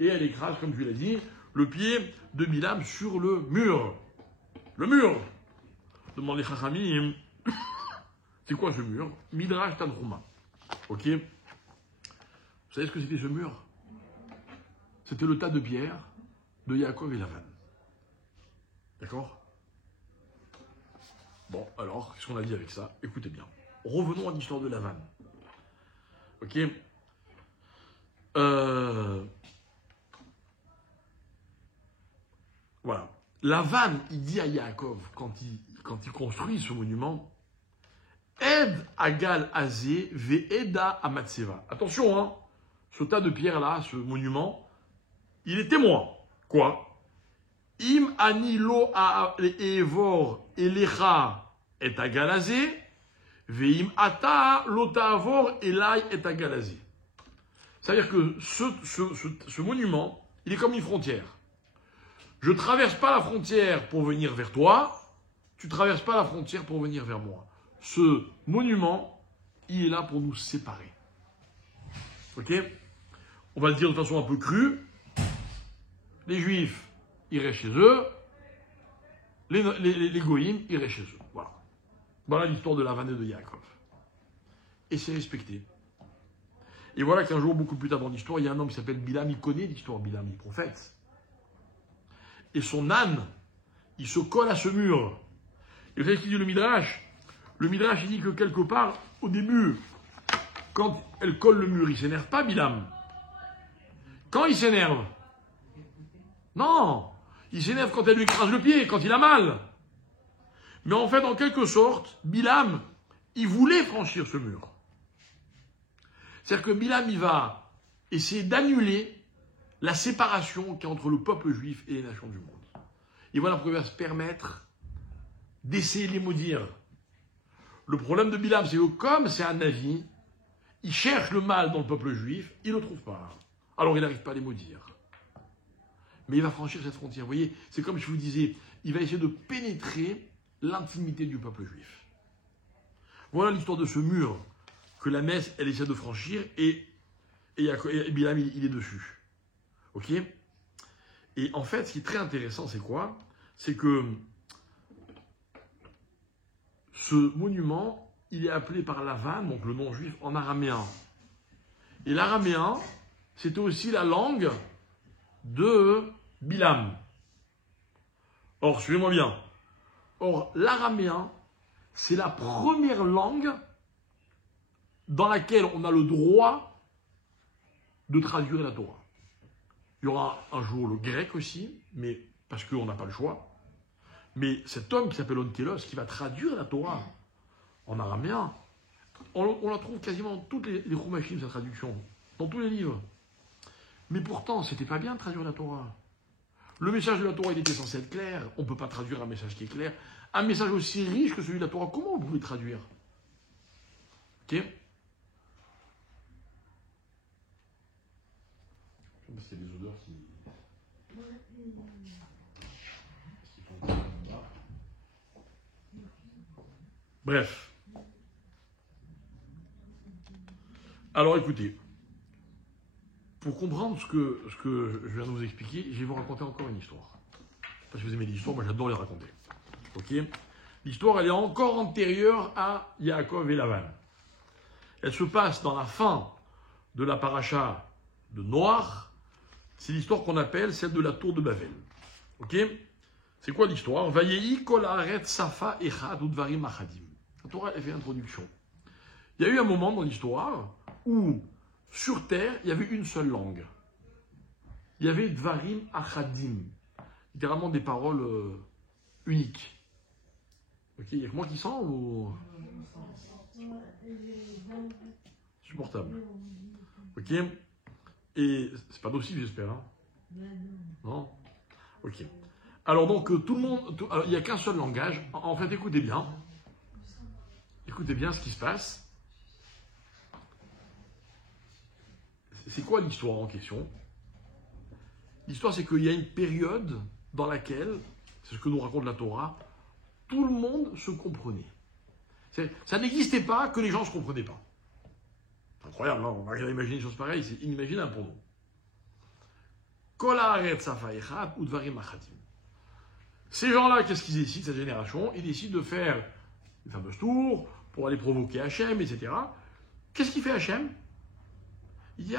Et elle écrase, comme tu l'as dit, le pied de Bilam sur le mur. Le mur! Demande les Chachamim. C'est quoi ce mur? Midrash Tanhuma. Ok? Vous savez ce que c'était ce mur? C'était le tas de pierres de Yaakov et Lavan. D'accord? Bon, alors, qu'est-ce qu'on a dit avec ça? Écoutez bien. Revenons à l'histoire de Lavan. Ok? Voilà. Lavan, il dit à Yaakov, quand il construit ce monument, Ed Agal Azé Ve'eda Amatseva. Attention, hein, ce tas de pierres-là, ce monument, il est témoin. Quoi? Im ani lo evor elecha et Agal Azé, ve'im ata lo ta'avor elai et Agal Azé. C'est-à-dire que ce monument, il est comme une frontière. Je ne traverse pas la frontière pour venir vers toi, tu ne traverses pas la frontière pour venir vers moi. Ce monument, il est là pour nous séparer. Ok? On va le dire de façon un peu crue. Les Juifs iraient chez eux, les Goïms iraient chez eux. Voilà. Voilà l'histoire de Lavan et de Yaakov. Et c'est respecté. Et voilà qu'un jour, beaucoup plus tard dans l'histoire, il y a un homme qui s'appelle Bilam, il connaît l'histoire de Bilam, il prophète. Et son âne, il se colle à ce mur. Et vous savez ce qu'il dit le Midrash? Le Midrash, il dit que quelque part, au début, quand elle colle le mur, il ne s'énerve pas, Bilam. Quand il s'énerve? Non, il s'énerve quand elle lui écrase le pied, quand il a mal. Mais en fait, en quelque sorte, Bilam, il voulait franchir ce mur. C'est-à-dire que Bilam, il va essayer d'annuler la séparation qu'il y a entre le peuple juif et les nations du monde. Et voilà pourquoi il va se permettre d'essayer de les maudire. Le problème de Bilam, c'est que comme c'est un navi, il cherche le mal dans le peuple juif, il ne le trouve pas. Alors il n'arrive pas à les maudire. Mais il va franchir cette frontière. Vous voyez, c'est comme je vous disais, il va essayer de pénétrer l'intimité du peuple juif. Voilà l'histoire de ce mur que la Messe, elle essaie de franchir et Bilam, il est dessus. Ok? Et en fait, ce qui est très intéressant, c'est quoi? C'est que ce monument, il est appelé par Lavan, donc le nom juif, en araméen. Et l'araméen, c'était aussi la langue de Bilam. Or, suivez-moi bien. Or, l'araméen, c'est la première langue dans laquelle on a le droit de traduire la Torah. Il y aura un jour le grec aussi, mais parce qu'on n'a pas le choix. Mais cet homme qui s'appelle Onkelos, qui va traduire la Torah en araméen, on la trouve quasiment dans toutes les Chumashim, sa traduction, dans tous les livres. Mais pourtant, c'était pas bien de traduire la Torah. Le message de la Torah, il était censé être clair. On ne peut pas traduire un message qui est clair. Un message aussi riche que celui de la Torah, comment vous pouvez le traduire? Ok? Parce qu'il y a des odeurs qui font là. Bref. Alors écoutez, pour comprendre ce que je viens de vous expliquer, je vais vous raconter encore une histoire. Parce que vous aimez l'histoire, moi j'adore les raconter. Ok? L'histoire, elle est encore antérieure à Yaakov et Lavan. Elle se passe dans la fin de la paracha de Noach. C'est l'histoire qu'on appelle celle de la tour de Babel. Ok? C'est quoi l'histoire? Vayehi kol haaretz safa echad udvarim achadim. La Torah, elle fait l'introduction. Il y a eu un moment dans l'histoire où, sur terre, il y avait une seule langue. Il y avait dvarim achadim. Littéralement des paroles uniques. Ok, il y a que moi qui sens ou... Supportable. Ok? Et c'est pas nocif, j'espère. Hein? Non? Ok. Alors donc, tout le monde... alors, il n'y a qu'un seul langage. En fait, écoutez bien. Écoutez bien ce qui se passe. C'est quoi l'histoire en question? L'histoire, c'est qu'il y a une période dans laquelle, c'est ce que nous raconte la Torah, tout le monde se comprenait. Ça n'existait pas que les gens ne se comprenaient pas. C'est incroyable, hein, on va imaginer une chose pareille, c'est inimaginable pour nous. Kol haaretz safa echad udvarim achadim. Ces gens-là, qu'est-ce qu'ils décident, cette génération? Ils décident de faire une fameuse tour pour aller provoquer Hachem, etc. Qu'est-ce qu'il fait Hachem? Ils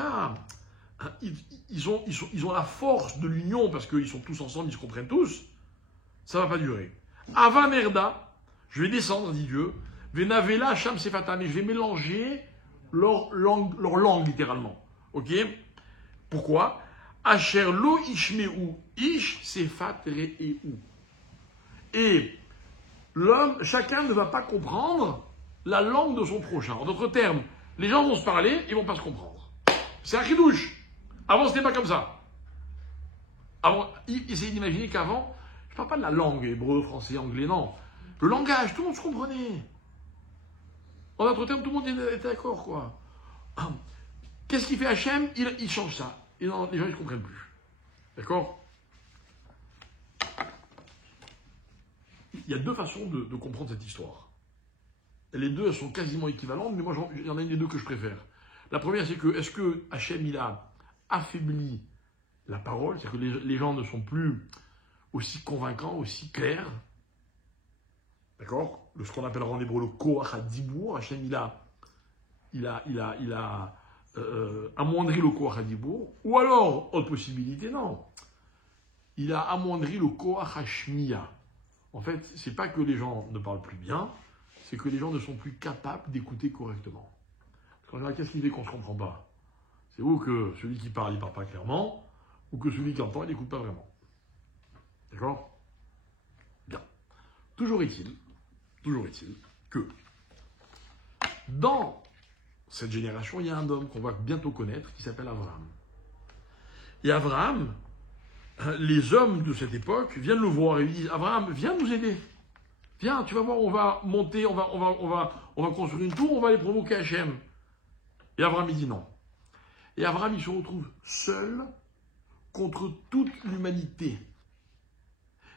ont la force de l'union parce qu'ils sont tous ensemble, ils se comprennent tous. Ça ne va pas durer. Ava merda, je vais descendre, dit Dieu. Venavela Hacham sefatam, et je vais mélanger leur langue littéralement. Ok? Pourquoi? Asher lo ishmeu ish sefat re'eu. Et l'homme, chacun ne va pas comprendre la langue de son prochain. En d'autres termes, les gens vont se parler, ils ne vont pas se comprendre. C'est un chidouche. Avant, ce n'était pas comme ça. Avant, essayez d'imaginer qu'avant, je ne parle pas de la langue, hébreu, français, anglais, non. Le langage, tout le monde se comprenait. En d'autres termes, tout le monde était d'accord, quoi. Qu'est-ce qu'il fait Hachem? Il change ça. Et non, les gens ne se comprennent plus. D'accord? Il y a deux façons de comprendre cette histoire. Et les deux, elles sont quasiment équivalentes, mais moi, il y en a une des deux que je préfère. La première, c'est que, est-ce que Hachem, il a affaibli la parole? C'est-à-dire que les gens ne sont plus aussi convaincants, aussi clairs. D'accord? Ce qu'on appellera en hébreu le koach hadibur. Hachem, il a amoindri le koach hadibur. Ou alors, autre possibilité, non. Il a amoindri le koach hashmiya. En fait, c'est pas que les gens ne parlent plus bien, c'est que les gens ne sont plus capables d'écouter correctement. Parce qu'en qu'est-ce qui fait qu'on ne se comprend pas? C'est ou que celui qui parle, il ne parle pas clairement, ou que celui qui entend, il n'écoute pas vraiment. D'accord? Bien. Toujours est-il que dans cette génération, il y a un homme qu'on va bientôt connaître qui s'appelle Abraham. Et Abraham, les hommes de cette époque viennent le voir et lui disent: Abraham, viens nous aider. Viens, tu vas voir, on va monter, on va construire une tour, on va aller provoquer Hachem. Et Abraham, il dit non. Et Abraham, il se retrouve seul contre toute l'humanité.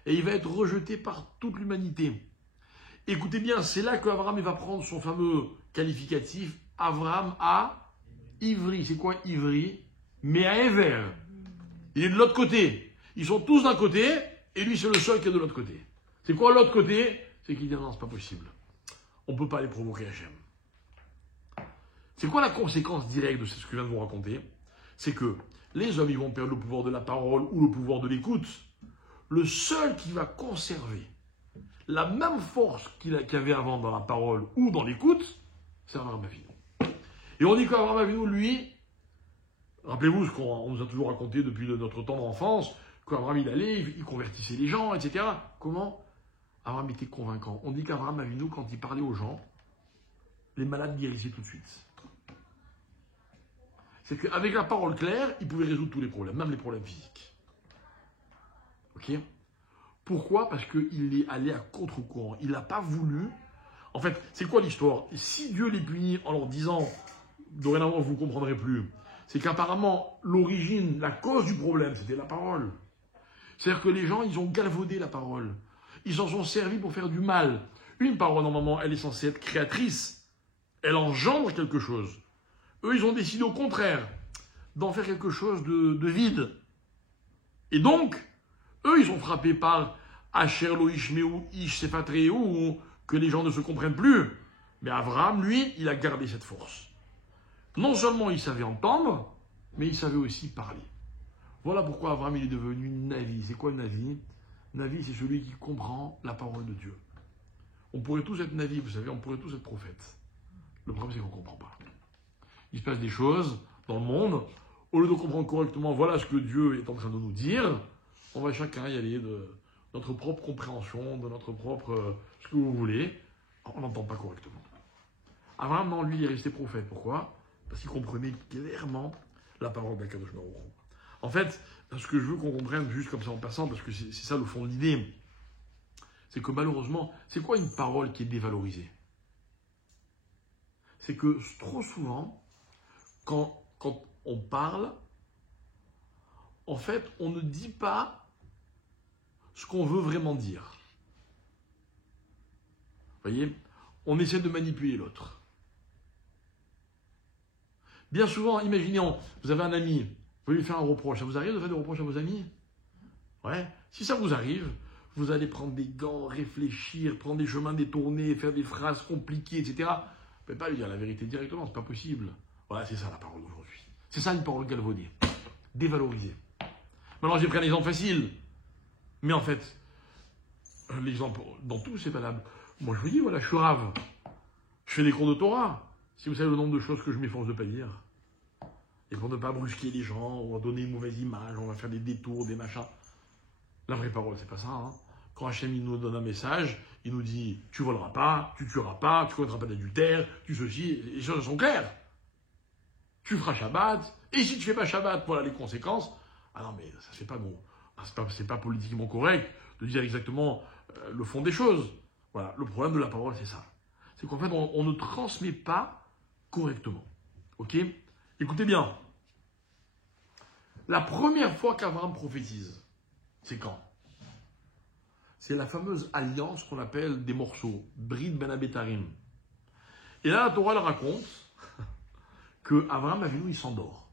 Et il va être rejeté par toute l'humanité. Écoutez bien, c'est là qu'Abraham va prendre son fameux qualificatif, Abraham à Ivri. C'est quoi Ivri? Mais à Ever. Il est de l'autre côté. Ils sont tous d'un côté, et lui, c'est le seul qui est de l'autre côté. C'est quoi l'autre côté? C'est qu'il dit non, c'est pas possible. On ne peut pas aller provoquer Hachem. C'est quoi la conséquence directe de ce que je viens de vous raconter? C'est que les hommes, ils vont perdre le pouvoir de la parole ou le pouvoir de l'écoute. Le seul qui va conserver la même force qu'il y avait avant dans la parole ou dans l'écoute, c'est Abraham Avinu. Et on dit qu'Abraham Avinu, lui, rappelez-vous ce qu'on nous a toujours raconté depuis notre temps d'enfance, qu'Abraham il allait, il convertissait les gens, etc. Comment? Abraham était convaincant. On dit qu'Abraham Avinu, quand il parlait aux gens, les malades guérissaient tout de suite. C'est qu'avec la parole claire, il pouvait résoudre tous les problèmes, même les problèmes physiques. Ok? Pourquoi? Parce qu'il est allé à contre-courant. Il n'a pas voulu. En fait, c'est quoi l'histoire? Si Dieu les punit en leur disant, dorénavant vous ne comprendrez plus, c'est qu'apparemment, l'origine, la cause du problème, c'était la parole. C'est-à-dire que les gens, ils ont galvaudé la parole. Ils s'en sont servis pour faire du mal. Une parole, normalement, elle est censée être créatrice. Elle engendre quelque chose. Eux, ils ont décidé au contraire d'en faire quelque chose de vide. Et donc, eux, ils sont frappés par Asher lo ishmeu ish sefatreu, que les gens ne se comprennent plus. Mais Abraham, lui, il a gardé cette force. Non seulement il savait entendre, mais il savait aussi parler. Voilà pourquoi Abraham il est devenu Navi. C'est quoi Navi? Navi, c'est celui qui comprend la parole de Dieu. On pourrait tous être Navi, vous savez, on pourrait tous être prophètes. Le problème, c'est qu'on ne comprend pas. Il se passe des choses dans le monde. Au lieu de comprendre correctement, voilà ce que Dieu est en train de nous dire, on va chacun y aller de notre propre compréhension, de notre propre ce que vous voulez. On n'entend pas correctement. Abraham, non, lui, il est resté prophète. Pourquoi? Parce qu'il comprenait clairement la parole d'Akadosh Baruch Hu. En fait, ce que je veux qu'on comprenne juste comme ça en passant, parce que c'est ça le fond de l'idée, c'est que malheureusement, c'est quoi une parole qui est dévalorisée? C'est que trop souvent, quand on parle, en fait, on ne dit pas ce qu'on veut vraiment dire. Vous voyez? On essaie de manipuler l'autre. Bien souvent, imaginez, vous avez un ami, vous voulez lui faire un reproche. Ça vous arrive de faire des reproches à vos amis? Ouais. Si ça vous arrive, vous allez prendre des gants, réfléchir, prendre des chemins détournés, faire des phrases compliquées, etc. Vous ne pouvez pas lui dire la vérité directement, c'est pas possible. Voilà, c'est ça la parole d'aujourd'hui. C'est ça une parole galvaudée, dévalorisée. Maintenant, j'ai pris un exemple facile. Mais en fait, l'exemple, dans tout, c'est valable. Moi, je vous dis, voilà, je suis rave. Je fais des cours de Torah. Si vous savez le nombre de choses que je m'efforce de ne pas dire. Et pour ne pas brusquer les gens, on va donner une mauvaise image, on va faire des détours, des machins. La vraie parole, c'est pas ça. Hein. Quand Hachem il nous donne un message, il nous dit tu voleras pas, tu tueras pas, tu commettras pas d'adultère, tu ceci, les choses sont claires. Tu feras Shabbat, et si tu fais pas Shabbat, voilà les conséquences. Ah non, mais ça se fait pas, bon. C'est pas politiquement correct de dire exactement le fond des choses. Voilà, le problème de la parole, c'est ça. C'est qu'en fait, on ne transmet pas correctement. Ok? Écoutez bien. La première fois qu'Abraham prophétise, c'est quand? C'est la fameuse alliance qu'on appelle des morceaux, Brit Ben Abetarim. Et là, la Torah elle raconte que Abraham Avinu, il s'endort.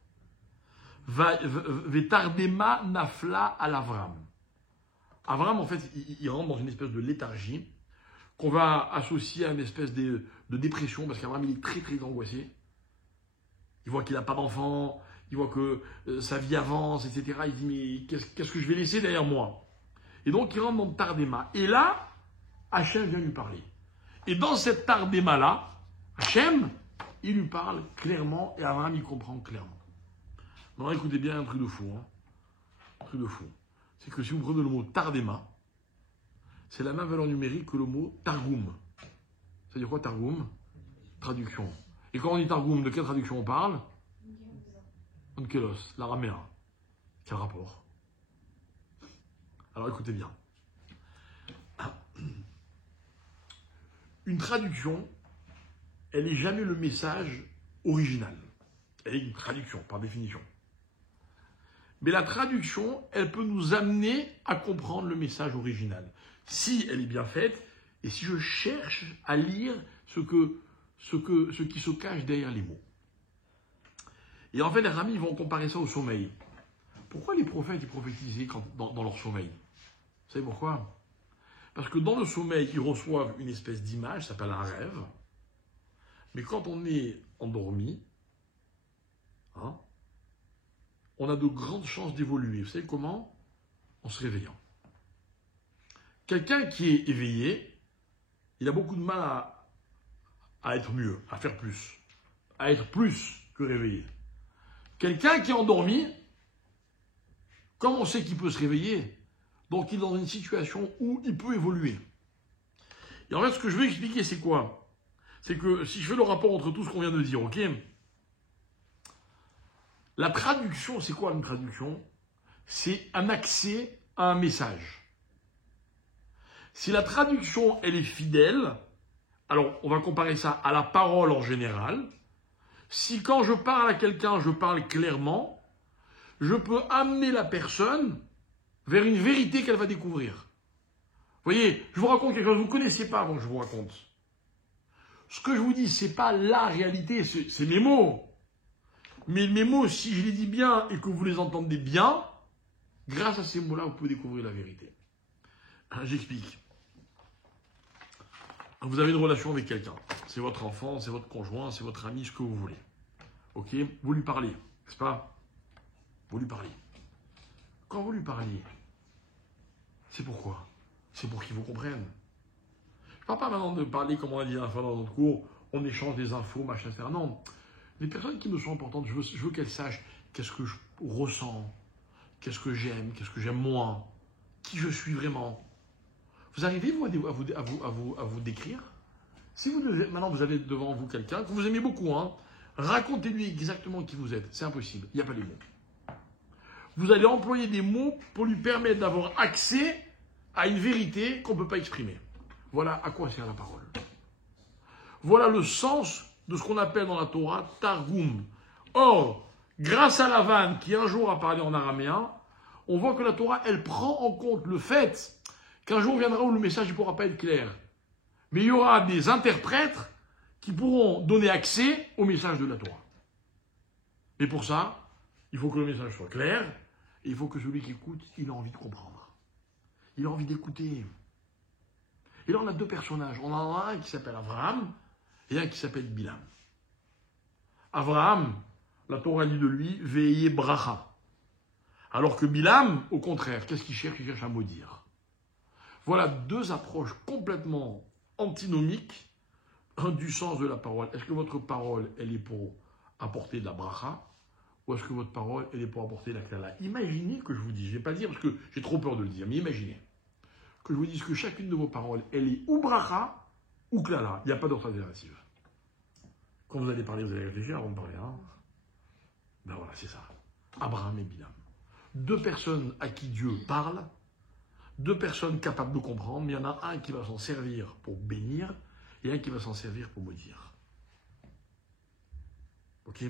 Vetardema nafla al Avram. Abraham, en fait, il rentre dans une espèce de léthargie qu'on va associer à une espèce de dépression, parce qu'Abraham, il est très, très angoissé. Il voit qu'il n'a pas d'enfant, il voit que sa vie avance, etc. Il dit, mais qu'est-ce que je vais laisser derrière moi? Et donc, il rentre dans Tardema. Et là, Hachem vient lui parler. Et dans cette Tardema-là, Hachem, il lui parle clairement, et Abraham, il comprend clairement. Alors, écoutez bien un truc de fou. Hein. Un truc de fou. C'est que si vous prenez le mot Tardema, c'est la même valeur numérique que le mot Targum. C'est-à-dire quoi, Targum? Traduction. Et quand on dit Targum, de quelle traduction on parle? Onkelos, l'araméen. Quel rapport? Alors écoutez bien. Une traduction, elle n'est jamais le message original. Elle est une traduction, par définition. Mais la traduction, elle peut nous amener à comprendre le message original. Si elle est bien faite, et si je cherche à lire ce qui se cache derrière les mots. Et en fait, les ramis vont comparer ça au sommeil. Pourquoi les prophètes ils prophétisaient dans leur sommeil? Vous savez pourquoi? Parce que dans le sommeil, ils reçoivent une espèce d'image, ça s'appelle un rêve. Mais quand on est endormi, hein, on a de grandes chances d'évoluer. Vous savez comment? En se réveillant. Quelqu'un qui est éveillé, il a beaucoup de mal à être mieux, à faire plus, à être plus que réveillé. Quelqu'un qui est endormi, comme on sait qu'il peut se réveiller, donc il est dans une situation où il peut évoluer. Et en fait, ce que je veux expliquer, c'est quoi? C'est que si je fais le rapport entre tout ce qu'on vient de dire, ok? La traduction, c'est quoi une traduction? C'est un accès à un message. Si la traduction, elle est fidèle, alors on va comparer ça à la parole en général. Si quand je parle à quelqu'un, je parle clairement, je peux amener la personne vers une vérité qu'elle va découvrir. voyez, je vous raconte quelque chose que vous ne connaissiez pas avant que je vous raconte. Ce que je vous dis, ce n'est pas la réalité, c'est mes mots. Mais mes mots, si je les dis bien et que vous les entendez bien, grâce à ces mots-là, vous pouvez découvrir la vérité. J'explique. Vous avez une relation avec quelqu'un. C'est votre enfant, c'est votre conjoint, c'est votre ami, ce que vous voulez. Ok? Vous lui parlez, n'est-ce pas? Vous lui parlez. Quand vous lui parlez, c'est pourquoi? C'est pour qu'il vous comprenne. Je ne parle pas maintenant de parler, comme on a dit la fois dans notre cours, on échange des infos, machin, etc. Non. Les personnes qui me sont importantes, je veux qu'elles sachent qu'est-ce que je ressens, qu'est-ce que j'aime moins, qui je suis vraiment. Vous arrivez, vous, à vous décrire? Si vous devez, maintenant vous avez devant vous quelqu'un que vous aimez beaucoup, hein, racontez-lui exactement qui vous êtes. C'est impossible, il n'y a pas les mots. Vous allez employer des mots pour lui permettre d'avoir accès à une vérité qu'on ne peut pas exprimer. Voilà à quoi sert la parole. Voilà le sens de ce qu'on appelle dans la Torah Targum. Or, grâce à Lavan, qui un jour a parlé en araméen, on voit que la Torah, elle prend en compte le fait qu'un jour viendra où le message ne pourra pas être clair. Mais il y aura des interprètes qui pourront donner accès au message de la Torah. Et pour ça, il faut que le message soit clair, et il faut que celui qui écoute, il ait envie de comprendre. Il a envie d'écouter. Et là, on a deux personnages. On en a un qui s'appelle Abraham et un qui s'appelle Bilam. Abraham, la Torah dit de lui, Veillez bracha. Alors que Bilam, au contraire, qu'est-ce qu'il cherche? Il cherche à maudire. Voilà deux approches complètement antinomiques du sens de la parole. Est-ce que votre parole, elle est pour apporter de la bracha, ou est-ce que votre parole, elle est pour apporter la klala? Imaginez que je vous dis, je ne vais pas dire parce que j'ai trop peur de le dire, mais imaginez que je vous dise que chacune de vos paroles, elle est ou bracha ou klala. Il n'y a pas d'autre alternative. Quand vous allez parler, vous allez réfléchir avant de parler. Hein? Ben voilà, c'est ça. Abraham et Bilam. Deux personnes à qui Dieu parle, deux personnes capables de comprendre, mais il y en a un qui va s'en servir pour bénir et un qui va s'en servir pour maudire. Ok?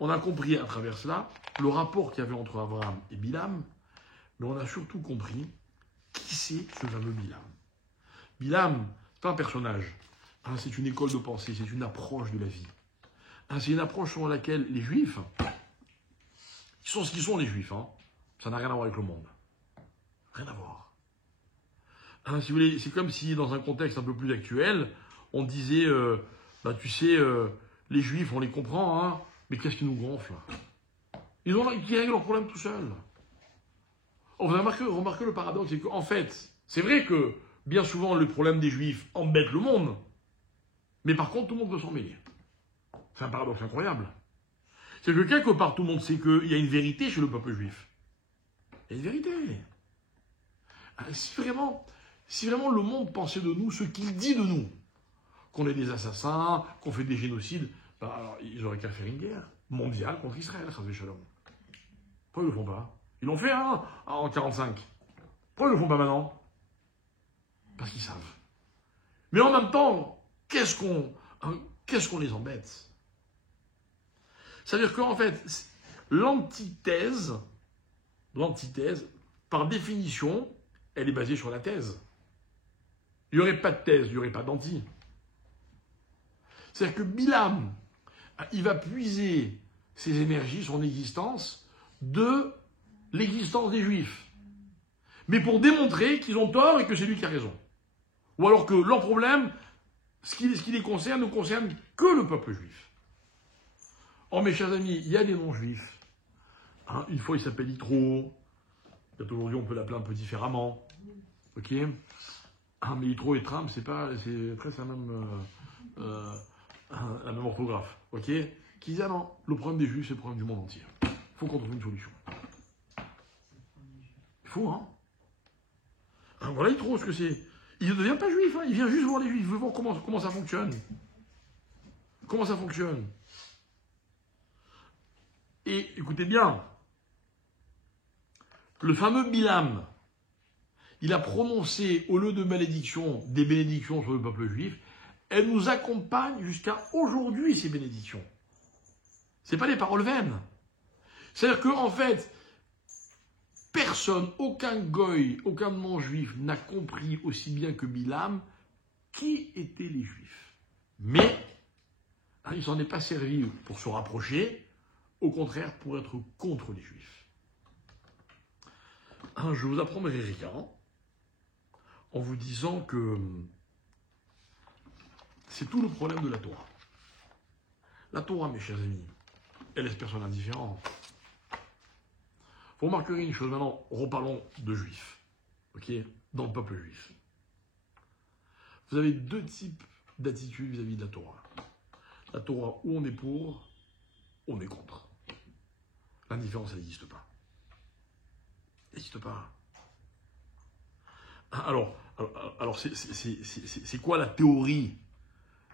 On a compris à travers cela le rapport qu'il y avait entre Abraham et Bilam, mais on a surtout compris qui c'est ce fameux Bilam. Bilam, c'est pas un personnage, hein, c'est une école de pensée, c'est une approche de la vie. Hein, c'est une approche selon laquelle les Juifs, ils sont ce qu'ils sont les Juifs, hein, ça n'a rien à voir avec le monde. Rien à voir. Hein, si vous voulez, c'est comme si, dans un contexte un peu plus actuel, on disait, tu sais, les Juifs, on les comprend, hein, mais qu'est-ce qui nous gonfle? Ils règlent leurs problèmes tout seuls. Oh, vous avez remarqué le paradoxe, c'est qu'en fait, c'est vrai que bien souvent le problème des Juifs embête le monde, mais par contre tout le monde veut s'en mêler. C'est un paradoxe incroyable. C'est que quelque part tout le monde sait qu'il y a une vérité chez le peuple juif. Il y a une vérité. Si vraiment le monde pensait de nous ce qu'il dit de nous, qu'on est des assassins, qu'on fait des génocides, alors ils n'auraient qu'à faire une guerre mondiale contre Israël, Shalom. Pourquoi ils ne le font pas? Ils l'ont fait en 1945. Pourquoi ils ne le font pas maintenant? Parce qu'ils savent. Mais en même temps, qu'est-ce qu'on les embête? C'est-à-dire qu'en fait, l'antithèse, par définition, elle est basée sur la thèse. Il n'y aurait pas de thèse, il n'y aurait pas d'anti. C'est-à-dire que Bilam, il va puiser ses énergies, son existence, de l'existence des Juifs. Mais pour démontrer qu'ils ont tort et que c'est lui qui a raison. Ou alors que leur problème, ce qui les concerne, ne concerne que le peuple juif. Oh mes chers amis, il y a des non-juifs. Hein, une fois il s'appelle Yitro. Peut-être aujourd'hui on peut l'appeler un peu différemment. Ok? Ah, mais Yitro et Trump, c'est presque la même orthographe. Ok? Qui disent, ah non, le problème des juifs, c'est le problème du monde entier. Il faut qu'on trouve une solution. Il faut, hein? Alors voilà Yitro, ce que c'est. Il ne devient pas juif, hein, il vient juste voir les juifs, il veut voir comment ça fonctionne. Comment ça fonctionne. Et écoutez bien, le fameux Bilam, il a prononcé, au lieu de malédictions, des bénédictions sur le peuple juif, elles nous accompagnent jusqu'à aujourd'hui, ces bénédictions. Ce n'est pas des paroles vaines. C'est-à-dire qu'en fait, Personne, aucun goy, aucun non-juif n'a compris aussi bien que Bilam qui étaient les juifs. Mais il s'en est pas servi pour se rapprocher, au contraire pour être contre les juifs. Je vous apprendrai rien en vous disant que c'est tout le problème de la Torah. La Torah, mes chers amis, elle laisse personne indifférent. Vous remarquerez une chose, maintenant, reparlons de juifs, ok, dans le peuple juif. Vous avez deux types d'attitudes vis-à-vis de la Torah. La Torah, où on est pour, on est contre. L'indifférence, elle n'existe pas. Elle n'existe pas. Alors c'est quoi la théorie?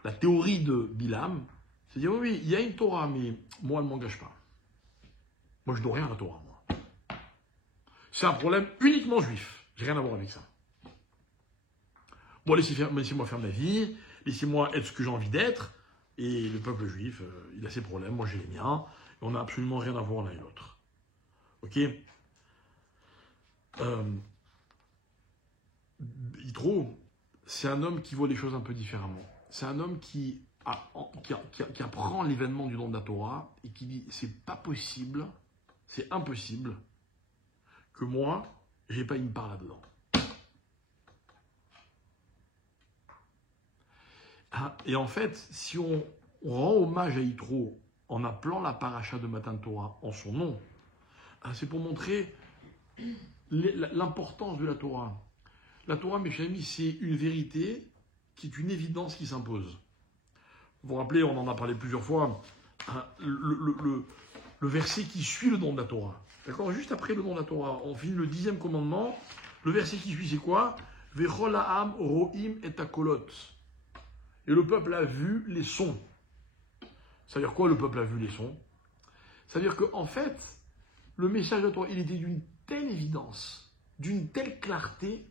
La théorie de Bilam, c'est dire, oui, il y a une Torah, mais moi, elle ne m'engage pas. Moi, je ne dois rien à la Torah, moi. C'est un problème uniquement juif. J'ai rien à voir avec ça. Bon, laissez-moi faire ma vie, laissez-moi être ce que j'ai envie d'être, et le peuple juif, il a ses problèmes, moi j'ai les miens, et on n'a absolument rien à voir l'un et l'autre. Ok? Yitro, c'est un homme qui voit les choses un peu différemment. C'est un homme qui apprend l'événement du don de la Torah, et qui dit, c'est pas possible, c'est impossible, que moi, j'ai pas une part là-dedans. Et en fait, si on rend hommage à Yitro en appelant la paracha de Matan Torah en son nom, c'est pour montrer l'importance de la Torah. La Torah, mes chers amis, c'est une vérité qui est une évidence qui s'impose. Vous vous rappelez, on en a parlé plusieurs fois, le verset qui suit le don de la Torah. D'accord? Juste après le don de la Torah, on finit le 10e commandement. Le verset qui suit, c'est quoi? Vechol ha'am ro'im et akolot. Et le peuple a vu les sons. Ça veut dire quoi, le peuple a vu les sons? Ça veut dire qu'en fait, le message de la Torah, il était d'une telle évidence, d'une telle clarté,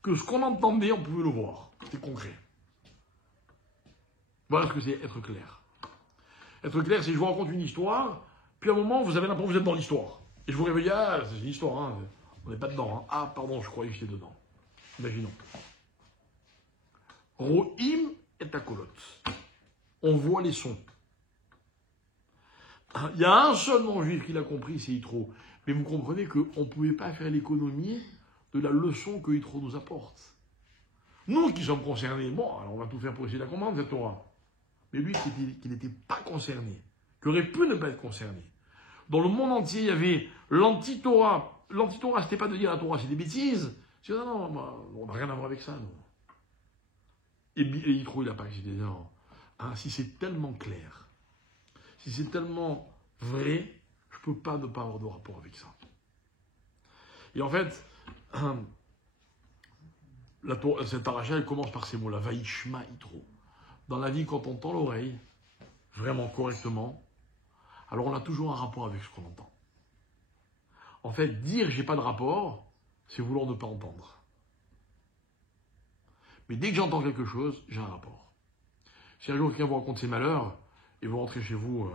que ce qu'on entendait, on pouvait le voir. C'était concret. Voilà ce que c'est être clair. Être clair, c'est je vous raconte une histoire, puis à un moment, vous avez l'impression que vous êtes dans l'histoire. Et je vous réveille, c'est une histoire, hein. On n'est pas dedans. Hein. Ah, pardon, je croyais que j'étais dedans. Imaginons. Ro'im et akolot. On voit les sons. Il y a un seul non-juif qui l'a compris, c'est Yitro. Mais vous comprenez qu'on ne pouvait pas faire l'économie de la leçon que Yitro nous apporte. Nous qui sommes concernés, bon, alors on va tout faire pour essayer de la comprendre, cette Torah. Mais lui qui n'était pas concerné, qui aurait pu ne pas être concerné. Dans le monde entier, il y avait l'anti-Torah. L'anti-Torah, c'était pas de dire la Torah, c'est des bêtises. C'est non, on n'a rien à voir avec ça, non. Et Yitro, il n'a pas accepté. Non. Si c'est tellement clair, si c'est tellement vrai, je ne peux pas ne pas avoir de rapport avec ça. Et en fait, cette paracha, elle commence par ces mots-là, Vaishma Yitro. Dans la vie, quand on tend l'oreille, vraiment correctement, alors on a toujours un rapport avec ce qu'on entend. En fait, dire j'ai pas de rapport, c'est vouloir ne pas entendre. Mais dès que j'entends quelque chose, j'ai un rapport. Si un jour quelqu'un vous raconte ses malheurs, et vous rentrez chez vous,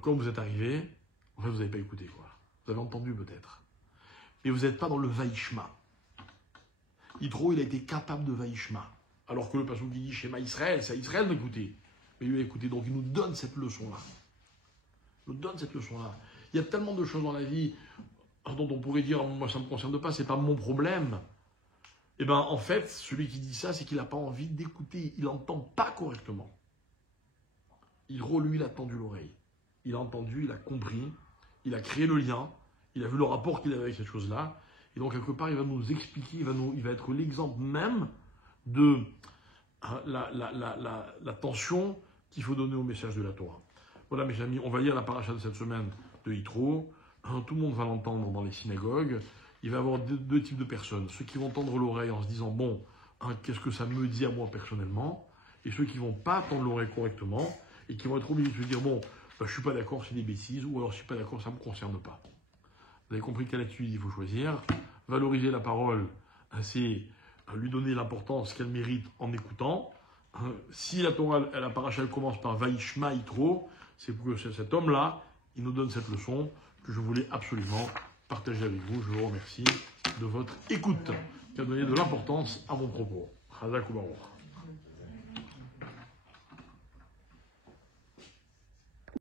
comme vous êtes arrivé, en fait vous n'avez pas écouté, quoi. Vous avez entendu peut-être. Mais vous n'êtes pas dans le Vaishma. Yitro, il a été capable de Vaishma. Alors que le passage qui dit Shema Israël, c'est à Israël d'écouter. Mais lui a écouté, donc il nous donne cette leçon-là. Il nous donne cette leçon-là. Il y a tellement de choses dans la vie dont on pourrait dire, moi ça ne me concerne pas, c'est pas mon problème. Eh bien, en fait, celui qui dit ça, c'est qu'il n'a pas envie d'écouter. Il n'entend pas correctement. Yitro, lui, il a tendu l'oreille. Il a entendu, il a compris, il a créé le lien, il a vu le rapport qu'il avait avec cette chose-là. Et donc, quelque part, il va nous expliquer, il va être l'exemple même de la tension qu'il faut donner au message de la Torah. Voilà, mes amis, on va lire la paracha de cette semaine de Yitro. Tout le monde va l'entendre dans les synagogues. Il va y avoir deux types de personnes. Ceux qui vont tendre l'oreille en se disant, bon, qu'est-ce que ça me dit à moi personnellement? Et ceux qui ne vont pas tendre l'oreille correctement et qui vont être obligés de se dire, bon, je ne suis pas d'accord, c'est des bêtises, ou alors je ne suis pas d'accord, ça ne me concerne pas. Vous avez compris quelle attitude il faut choisir. Valoriser la parole, c'est lui donner l'importance qu'elle mérite en écoutant. Si la Torah, la paracha, elle commence par Vaishma Yitro, c'est pour que cet homme-là, il nous donne cette leçon que je voulais absolument partager avec vous. Je vous remercie de votre écoute qui a donné de l'importance à mon propos. Chazak ou Baruch.